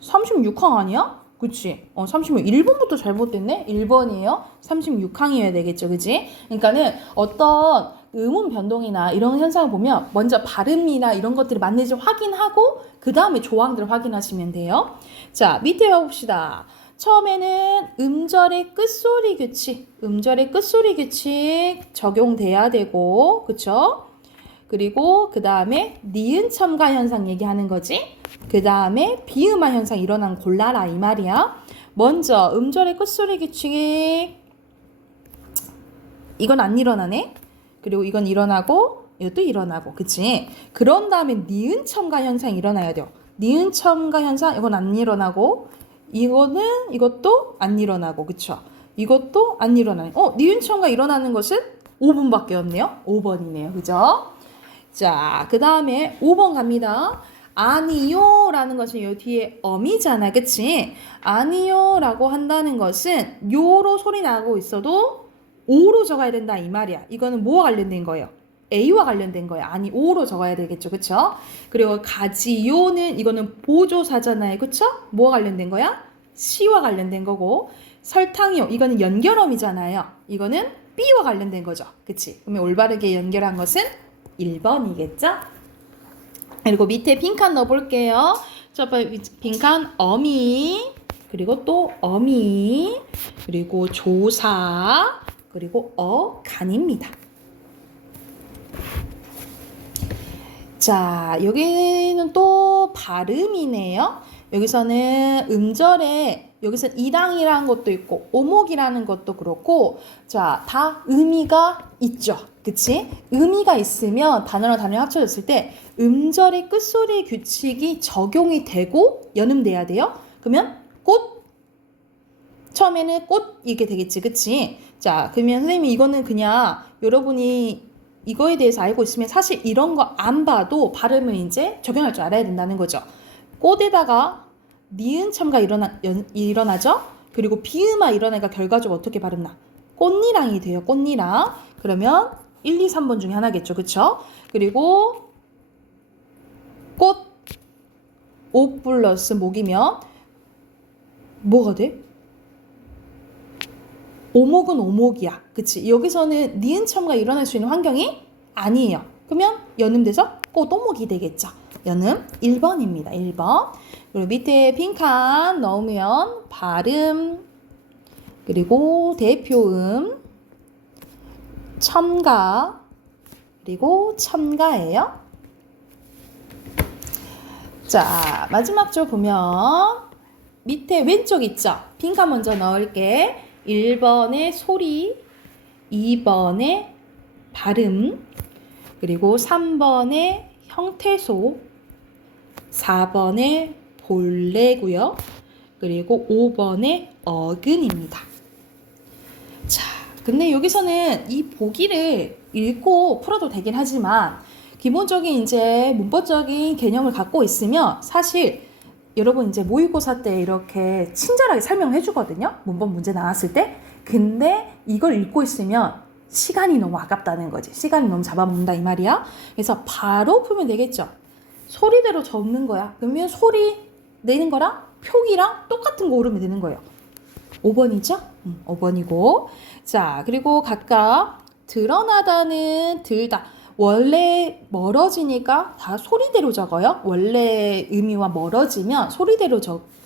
36항 아니야? 그치? 36, 1번부터 잘못됐네? 1번이에요? 36항이어야 되겠죠, 그치? 그러니까는 어떤 음운 변동이나 이런 현상을 보면 먼저 발음이나 이런 것들이 맞는지 확인하고 그 다음에 조항들을 확인하시면 돼요. 자, 밑에 봐봅시다. 처음에는 음절의 끝소리 규칙 적용돼야 되고, 그쵸? 그리고 그 다음에 니은 첨가 현상 얘기하는 거지. 그 다음에 비음화 현상 일어난 골라라 이 말이야. 먼저 음절의 끝소리 규칙이 이건 안 일어나네. 그리고 이건 일어나고 이것도 일어나고, 그치? 그런 다음에 니은 첨가 현상 일어나야 돼요. 니은 첨가 현상 이건 안 일어나고 이것도 안 일어나고, 그쵸? 이것도 안 일어나네. 니은 첨가 일어나는 것은 5번밖에 없네요. 5번이네요. 그죠? 자, 그 다음에 5번 갑니다. 아니요 라는 것은 요 뒤에 어미잖아, 그치? 아니요 라고 한다는 것은 요로 소리 나고 있어도 오로 적어야 된다 이 말이야. 이거는 뭐와 관련된 거예요? A와 관련된 거예요. 아니 오로 적어야 되겠죠, 그쵸? 그리고 가지요는 이거는 보조사잖아요, 그쵸? 뭐와 관련된 거야? C와 관련된 거고, 설탕요 이거는 연결어미잖아요. 이거는 B와 관련된 거죠, 그치? 그러면 올바르게 연결한 것은 1번이겠죠? 그리고 밑에 빈칸 넣어볼게요. 첫 번째 빈칸 어미, 그리고 또 어미, 그리고 조사, 그리고 어간입니다. 자, 여기는 또 발음이네요. 여기서는 음절에 여기서는 이랑이라는 것도 있고 오목이라는 것도 그렇고, 자, 다 의미가 있죠. 그치? 의미가 있으면 단어랑 단어가 합쳐졌을 때 음절의 끝소리 규칙이 적용이 되고 연음돼야 돼요. 그러면 꽃, 처음에는 꽃 이게 되겠지, 그치? 자, 그러면 선생님이 이거는 그냥 여러분이 이거에 대해서 알고 있으면 사실 이런 거 안 봐도 발음을 이제 적용할 줄 알아야 된다는 거죠. 꽃에다가 니은 첨가 일어나죠? 그리고 비음화 일어나니까 결과적으로 어떻게 발음나? 꽃니랑이 돼요, 꽃니랑. 그러면 1, 2, 3번 중에 하나겠죠, 그쵸? 그리고 꽃, 옥 플러스 목이면 뭐가 돼? 오목은 오목이야, 그치? 여기서는 니은 첨가 일어날 수 있는 환경이 아니에요. 그러면 연음돼서 꽃오목이 되겠죠. 연음 1번입니다. 1번. 그리고 밑에 빈칸 넣으면 발음, 그리고 대표음, 첨가, 그리고 첨가예요. 자, 마지막 줄 보면 밑에 왼쪽 있죠? 빈칸 먼저 넣을게. 1번의 소리, 2번의 발음, 그리고 3번의 형태소, 4번의 본래고요. 그리고 5번의 어근입니다. 자, 근데 여기서는 이 보기를 읽고 풀어도 되긴 하지만 기본적인 이제 문법적인 개념을 갖고 있으면 사실 여러분 이제 모의고사 때 이렇게 친절하게 설명해 주거든요. 문법 문제 나왔을 때. 근데 이걸 읽고 있으면 시간이 너무 아깝다는 거지. 시간이 너무 잡아먹는다 이 말이야. 그래서 바로 풀면 되겠죠. 소리대로 적는 거야. 그러면 소리 내는 거랑 표기랑 똑같은 거 오르면 되는 거예요. 5번이죠? 5번이고. 자, 그리고 각각 드러나다는 들다. 원래 멀어지니까 다 소리대로 적어요. 원래 의미와 멀어지면 소리대로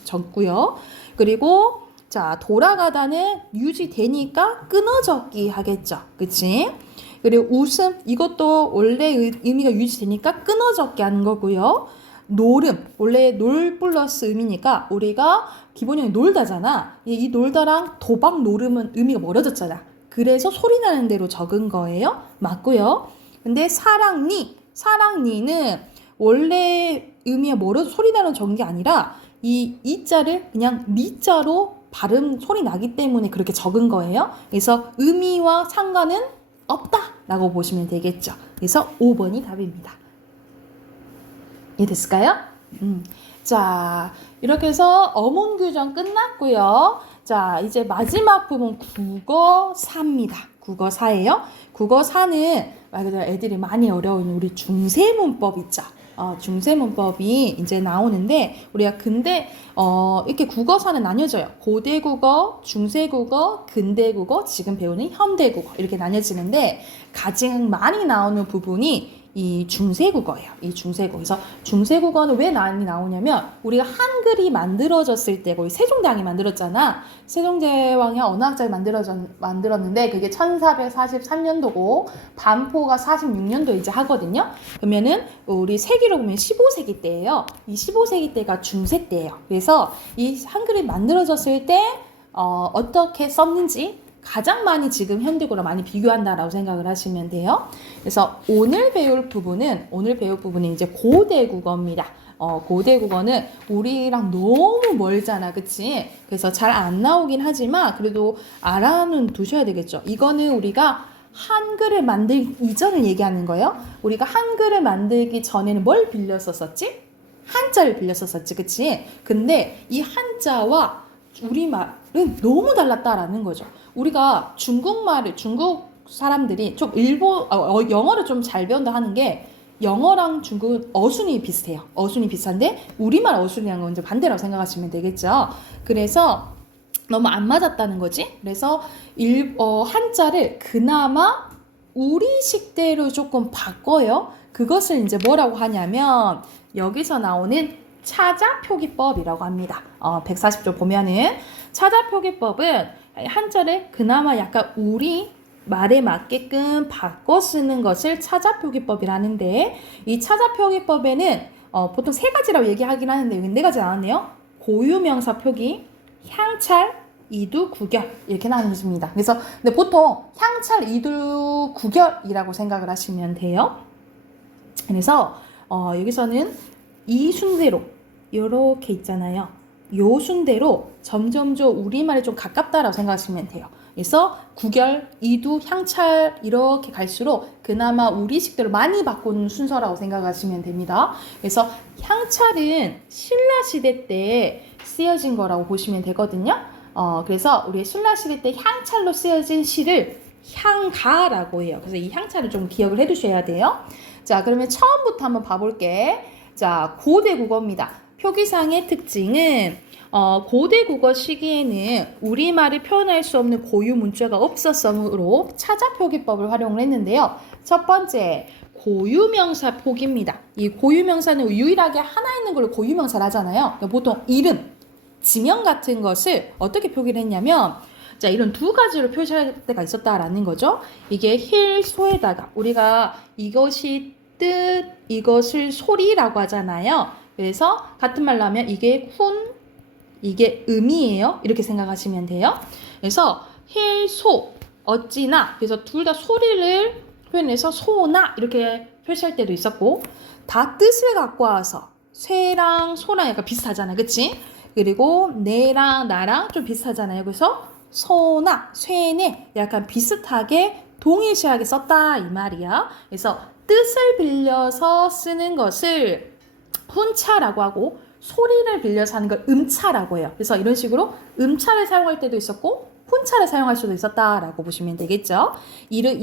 적고요. 그리고 자, 돌아가다는 유지되니까 끊어적기 하겠죠. 그치? 그리고 웃음, 이것도 원래 의미가 유지되니까 끊어적기 하는 거고요. 놀음, 원래 놀 플러스 의미니까 우리가 기본형이 놀다잖아. 이 놀다랑 도박 놀음은 의미가 멀어졌잖아. 그래서 소리 나는 대로 적은 거예요. 맞고요. 근데 사랑니는 원래 의미가 멀어져 소리 나는 적은 게 아니라 이 자를 그냥 니자로 발음 소리 나기 때문에 그렇게 적은 거예요. 그래서 의미와 상관은 없다라고 보시면 되겠죠. 그래서 5번이 답입니다. 이해됐을까요? 자, 이렇게 해서 어문 규정 끝났고요. 자, 이제 마지막 부분 국어사입니다. 국어사예요. 국어사는 말 그대로 애들이 많이 어려운 우리 중세문법 있죠. 중세문법이 이제 나오는데 우리가 근데 이렇게 국어사는 나뉘어져요. 고대국어, 중세국어, 근대국어, 지금 배우는 현대국어 이렇게 나뉘어지는데 가장 많이 나오는 부분이 이 중세국어예요. 이 중세국어. 그래서 중세국어는 왜 많이 나오냐면 우리가 한글이 만들어졌을 때 거의 세종대왕이 만들었잖아. 세종대왕이 언어학자를 만들었는데 그게 1443년도고 반포가 46년도 이제 하거든요. 그러면은 우리 세기로 보면 15세기 때예요. 이 15세기 때가 중세 때예요. 그래서 이 한글이 만들어졌을 때 어떻게 썼는지 가장 많이 지금 현대국어랑 많이 비교한다라고 생각을 하시면 돼요. 그래서 오늘 배울 부분은 이제 고대국어입니다. 고대국어는 우리랑 너무 멀잖아, 그치? 그래서 잘 안 나오긴 하지만 그래도 알아는 두셔야 되겠죠. 이거는 우리가 한글을 만들기 이전을 얘기하는 거예요. 우리가 한글을 만들기 전에는 뭘 빌렸었었지? 한자를 빌렸었었지, 그치? 근데 이 한자와 우리말은 너무 달랐다라는 거죠. 우리가 중국 사람들이 좀 영어를 좀 잘 배운다 하는 게 영어랑 중국은 어순이 비슷해요. 어순이 비슷한데 우리말 어순이랑 건 이제 반대라고 생각하시면 되겠죠. 그래서 너무 안 맞았다는 거지. 그래서 한자를 그나마 우리식대로 조금 바꿔요. 그것을 이제 뭐라고 하냐면 여기서 나오는 차자표기법이라고 합니다. 140조 보면은 차자표기법은 한자를 그나마 약간 우리 말에 맞게끔 바꿔 쓰는 것을 차자표기법이라는데 이 차자표기법에는 보통 세 가지라고 얘기하긴 하는데 여기 네 가지 나왔네요. 고유명사 표기, 향찰, 이두, 구결 이렇게 나누는 것입니다. 그래서 근데 보통 향찰, 이두, 구결이라고 생각을 하시면 돼요. 그래서 여기서는 이 순대로 이렇게 있잖아요. 요 순대로 점점점 우리말에 좀 가깝다라고 생각하시면 돼요. 그래서 구결, 이두, 향찰 이렇게 갈수록 그나마 우리식대로 많이 바꾼 순서라고 생각하시면 됩니다. 그래서 향찰은 신라시대 때 쓰여진 거라고 보시면 되거든요. 그래서 우리 신라시대 때 향찰로 쓰여진 시를 향가라고 해요. 그래서 이 향찰을 좀 기억을 해두셔야 돼요. 자, 그러면 처음부터 한번 봐볼게. 자, 고대국어입니다. 표기상의 특징은 고대국어 시기에는 우리말을 표현할 수 없는 고유 문자가 없었으므로 차자표기법을 활용을 했는데요. 첫 번째, 고유명사 표기입니다. 이 고유명사는 유일하게 하나 있는 걸로 고유명사를 하잖아요. 그러니까 보통 이름, 지명 같은 것을 어떻게 표기를 했냐면 자, 이런 두 가지로 표시할 때가 있었다라는 거죠. 이게 힐소에다가 우리가 이것이 뜻, 이것을 소리라고 하잖아요. 그래서 같은 말로 하면 이게 이게 음이에요. 이렇게 생각하시면 돼요. 그래서 힐소, 어찌나 그래서 둘 다 소리를 표현해서 소나 이렇게 표시할 때도 있었고 다 뜻을 갖고 와서 쇠랑 소랑 약간 비슷하잖아. 그치? 그리고 내랑 나랑 좀 비슷하잖아요. 그래서 소나 쇠네 약간 비슷하게 동일시하게 썼다 이 말이야. 그래서 뜻을 빌려서 쓰는 것을 훈차라고 하고 소리를 빌려서 하는 걸 음차라고 해요. 그래서 이런 식으로 음차를 사용할 때도 있었고 혼차를 사용할 수도 있었다라고 보시면 되겠죠.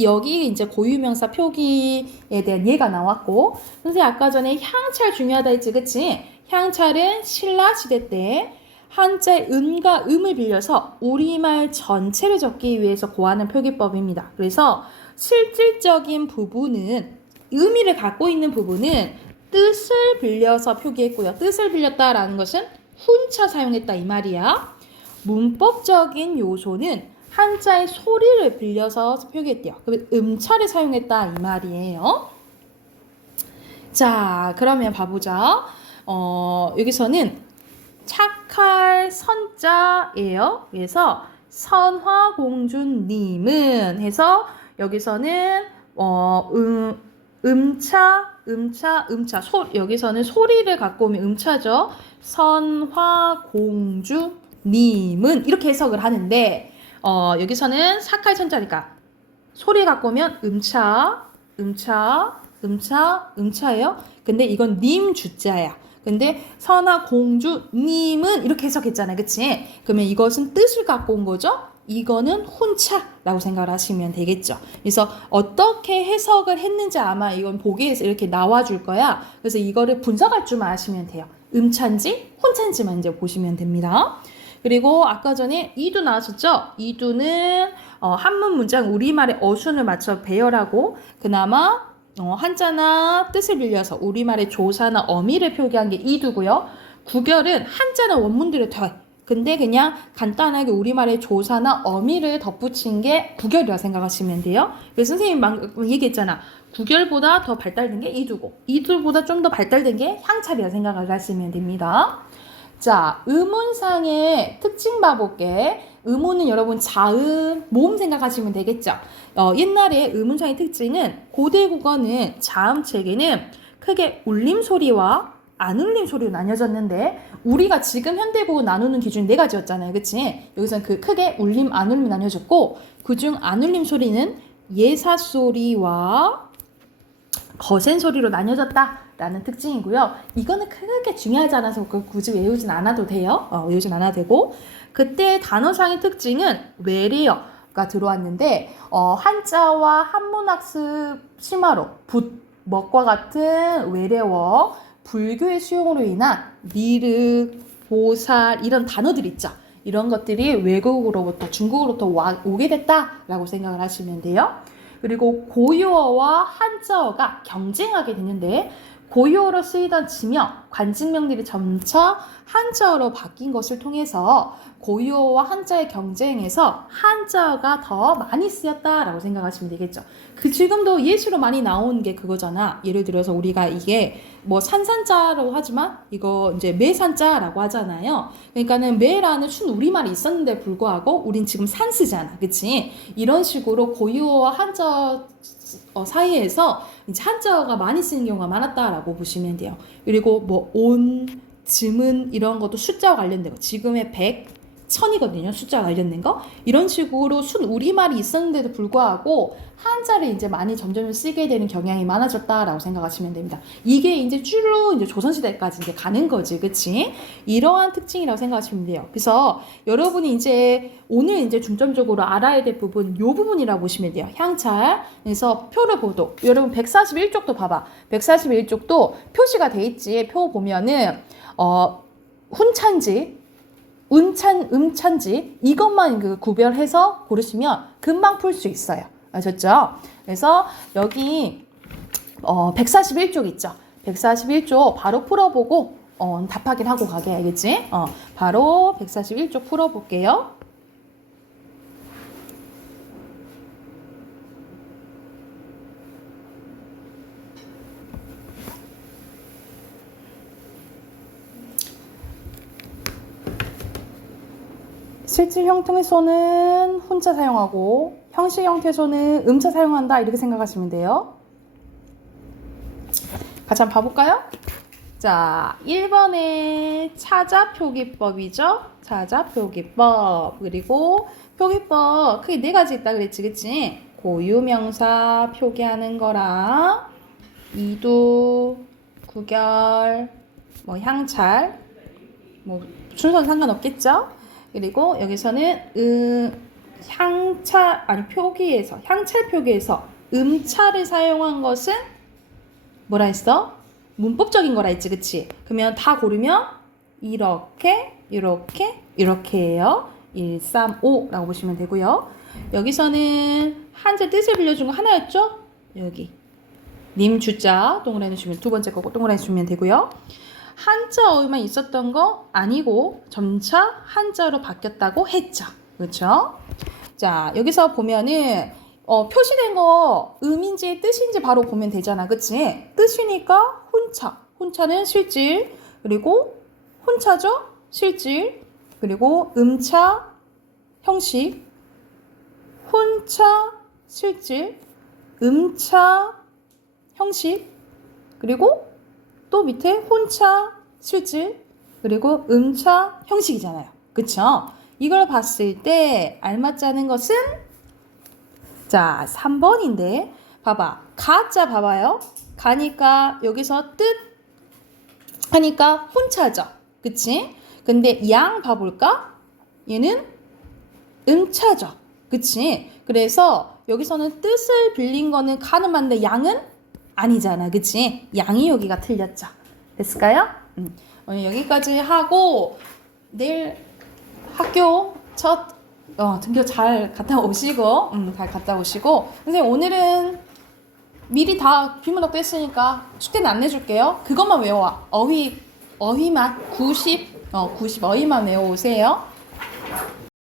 여기 이제 고유명사 표기에 대한 예가 나왔고, 선생님 아까 전에 향찰 중요하다 했지, 그치? 향찰은 신라 시대 때 한자의 은과 음을 빌려서 우리말 전체를 적기 위해서 고하는 표기법입니다. 그래서 실질적인 부분은 의미를 갖고 있는 부분은 뜻을 빌려서 표기했고요. 뜻을 빌렸다라는 것은 훈차 사용했다 이 말이야. 문법적인 요소는 한자의 소리를 빌려서 표기했대요. 그러면 음차를 사용했다 이 말이에요. 자, 그러면 봐보자. 여기서는 착할 선자예요. 그래서 선화공주님은 해서 여기서는 여기서는 소리를 갖고 오면 음차죠. 선화공주님은 이렇게 해석을 하는데 여기서는 사칼 천자니까 소리 갖고 오면 음차예요. 근데 이건 님 주자야. 근데 선화공주님은 이렇게 해석했잖아요. 그치? 그러면 이것은 뜻을 갖고 온 거죠? 이거는 혼차라고 생각을 하시면 되겠죠. 그래서 어떻게 해석을 했는지 아마 이건 보기에서 이렇게 나와줄 거야. 그래서 이거를 분석할 줄만 아시면 돼요. 음차인지 혼차인지만 이제 보시면 됩니다. 그리고 아까 전에 이두 나왔었죠? 이두는 한문 문장 우리말의 어순을 맞춰 배열하고 그나마 한자나 뜻을 빌려서 우리말의 조사나 어미를 표기한 게 이두고요. 구결은 한자나 원문들을 더해. 근데 그냥 간단하게 우리말의 조사나 어미를 덧붙인 게 구결이라 생각하시면 돼요. 그래서 선생님이 방금 얘기했잖아. 구결보다 더 발달된 게 이두고 이두보다 좀 더 발달된 게 향찰이라 생각을 하시면 됩니다. 자, 의문상의 특징 봐볼게. 의문은 여러분 자음, 모음 생각하시면 되겠죠. 옛날에 의문상의 특징은 고대 국어는 자음 체계는 크게 울림 소리와 안 울림 소리로 나뉘어졌는데 우리가 지금 현대국어 나누는 기준이 네 가지였잖아요. 그치? 여기서는 그 크게 울림, 안 울림이 나뉘어졌고 그중 안 울림 소리는 예사 소리와 거센 소리로 나뉘어졌다라는 특징이고요. 이거는 크게 중요하지 않아서 굳이 외우진 않아도 돼요. 외우진 않아도 되고 그때 단어상의 특징은 외래어가 들어왔는데 한자와 한문학습 심화로 붓, 먹과 같은 외래어 불교의 수용으로 인한 미륵, 보살 이런 단어들 있죠. 이런 것들이 외국으로부터 중국으로부터 오게 됐다라고 생각을 하시면 돼요. 그리고 고유어와 한자어가 경쟁하게 되는데 고유어로 쓰이던 지명, 관직명들이 점차 한자어로 바뀐 것을 통해서 고유어와 한자의 경쟁에서 한자어가 더 많이 쓰였다라고 생각하시면 되겠죠. 지금도 예시로 많이 나오는 게 그거잖아. 예를 들어서 우리가 이게 뭐 산산자라고 하지만 이거 이제 매산자라고 하잖아요. 그러니까는 매라는 순 우리말이 있었는데 불구하고 우린 지금 산 쓰잖아. 그치? 이런 식으로 고유어와 한자어 사이에서 이제 한자어가 많이 쓰는 경우가 많았다라고 보시면 돼요. 그리고 뭐 온, 즈문 이런 것도 숫자와 관련된 거. 지금의 100, 1000이거든요. 숫자와 관련된 거. 이런 식으로 순 우리말이 있었는데도 불구하고 한자를 이제 많이 점점 쓰게 되는 경향이 많아졌다라고 생각하시면 됩니다. 이게 이제 쭉 이제 조선시대까지 이제 가는 거지. 그치? 이러한 특징이라고 생각하시면 돼요. 그래서 여러분이 이제 오늘 이제 중점적으로 알아야 될 부분 요 부분이라고 보시면 돼요. 향찰. 그래서 표를 보도. 여러분 141쪽도 봐봐. 141쪽도 표시가 돼 있지. 표 보면은 훈찬지 음찬지 이것만 구별해서 고르시면 금방 풀 수 있어요. 아셨죠? 그래서 여기 141쪽 있죠? 141쪽 바로 풀어보고 답하긴 하고 가게 알겠지? 바로 141쪽 풀어볼게요. 실질 형태소는 혼자 사용하고 형식 형태소는 음차 사용한다 이렇게 생각하시면 돼요. 같이 한번 봐볼까요? 자, 1번에 차자표기법이죠. 차자표기법. 그리고 표기법 크게 네 가지 있다 그랬지, 그치? 고유명사 표기하는 거랑 이두, 구결, 뭐 향찰 뭐 순서는 상관없겠죠? 그리고 여기서는 향찰 표기에서 음차를 사용한 것은 뭐라 했어? 문법적인 거라 했지, 그치? 그러면 다 고르면 이렇게, 이렇게, 이렇게예요. 1, 3, 5라고 보시면 되고요. 여기서는 한자 뜻을 빌려준 거 하나였죠? 여기 님 주자 동그라미 주시면 두 번째 거고 동그라미 주시면 되고요. 한자 어휘만 있었던 거 아니고 점차 한자로 바뀌었다고 했죠. 그렇죠? 자, 여기서 보면은 표시된 거 음인지 뜻인지 바로 보면 되잖아. 그치? 뜻이니까 혼차. 혼차는 실질. 그리고 혼차죠? 실질. 그리고 음차, 형식. 혼차, 실질. 음차, 형식. 그리고 또 밑에 혼차, 실질. 그리고 음차, 형식이잖아요. 그쵸? 이걸 봤을 때 알맞자는 것은 자, 3번인데 봐봐. 가자 봐봐요. 가니까 여기서 뜻 하니까 혼차죠. 그치? 근데 양 봐볼까? 얘는 음차죠. 그치? 그래서 여기서는 뜻을 빌린 거는 가는 맞는데 양은 아니잖아. 그치? 양이 여기가 틀렸죠. 됐을까요? 오늘 여기까지 하고 내일 학교 첫 등교 잘 갔다 오시고 잘 갔다 오시고 선생님 오늘은 미리 다 비문학도 했으니까 숙제는 안 내줄게요. 그것만 외워와. 어휘만 90 어휘만 외워오세요.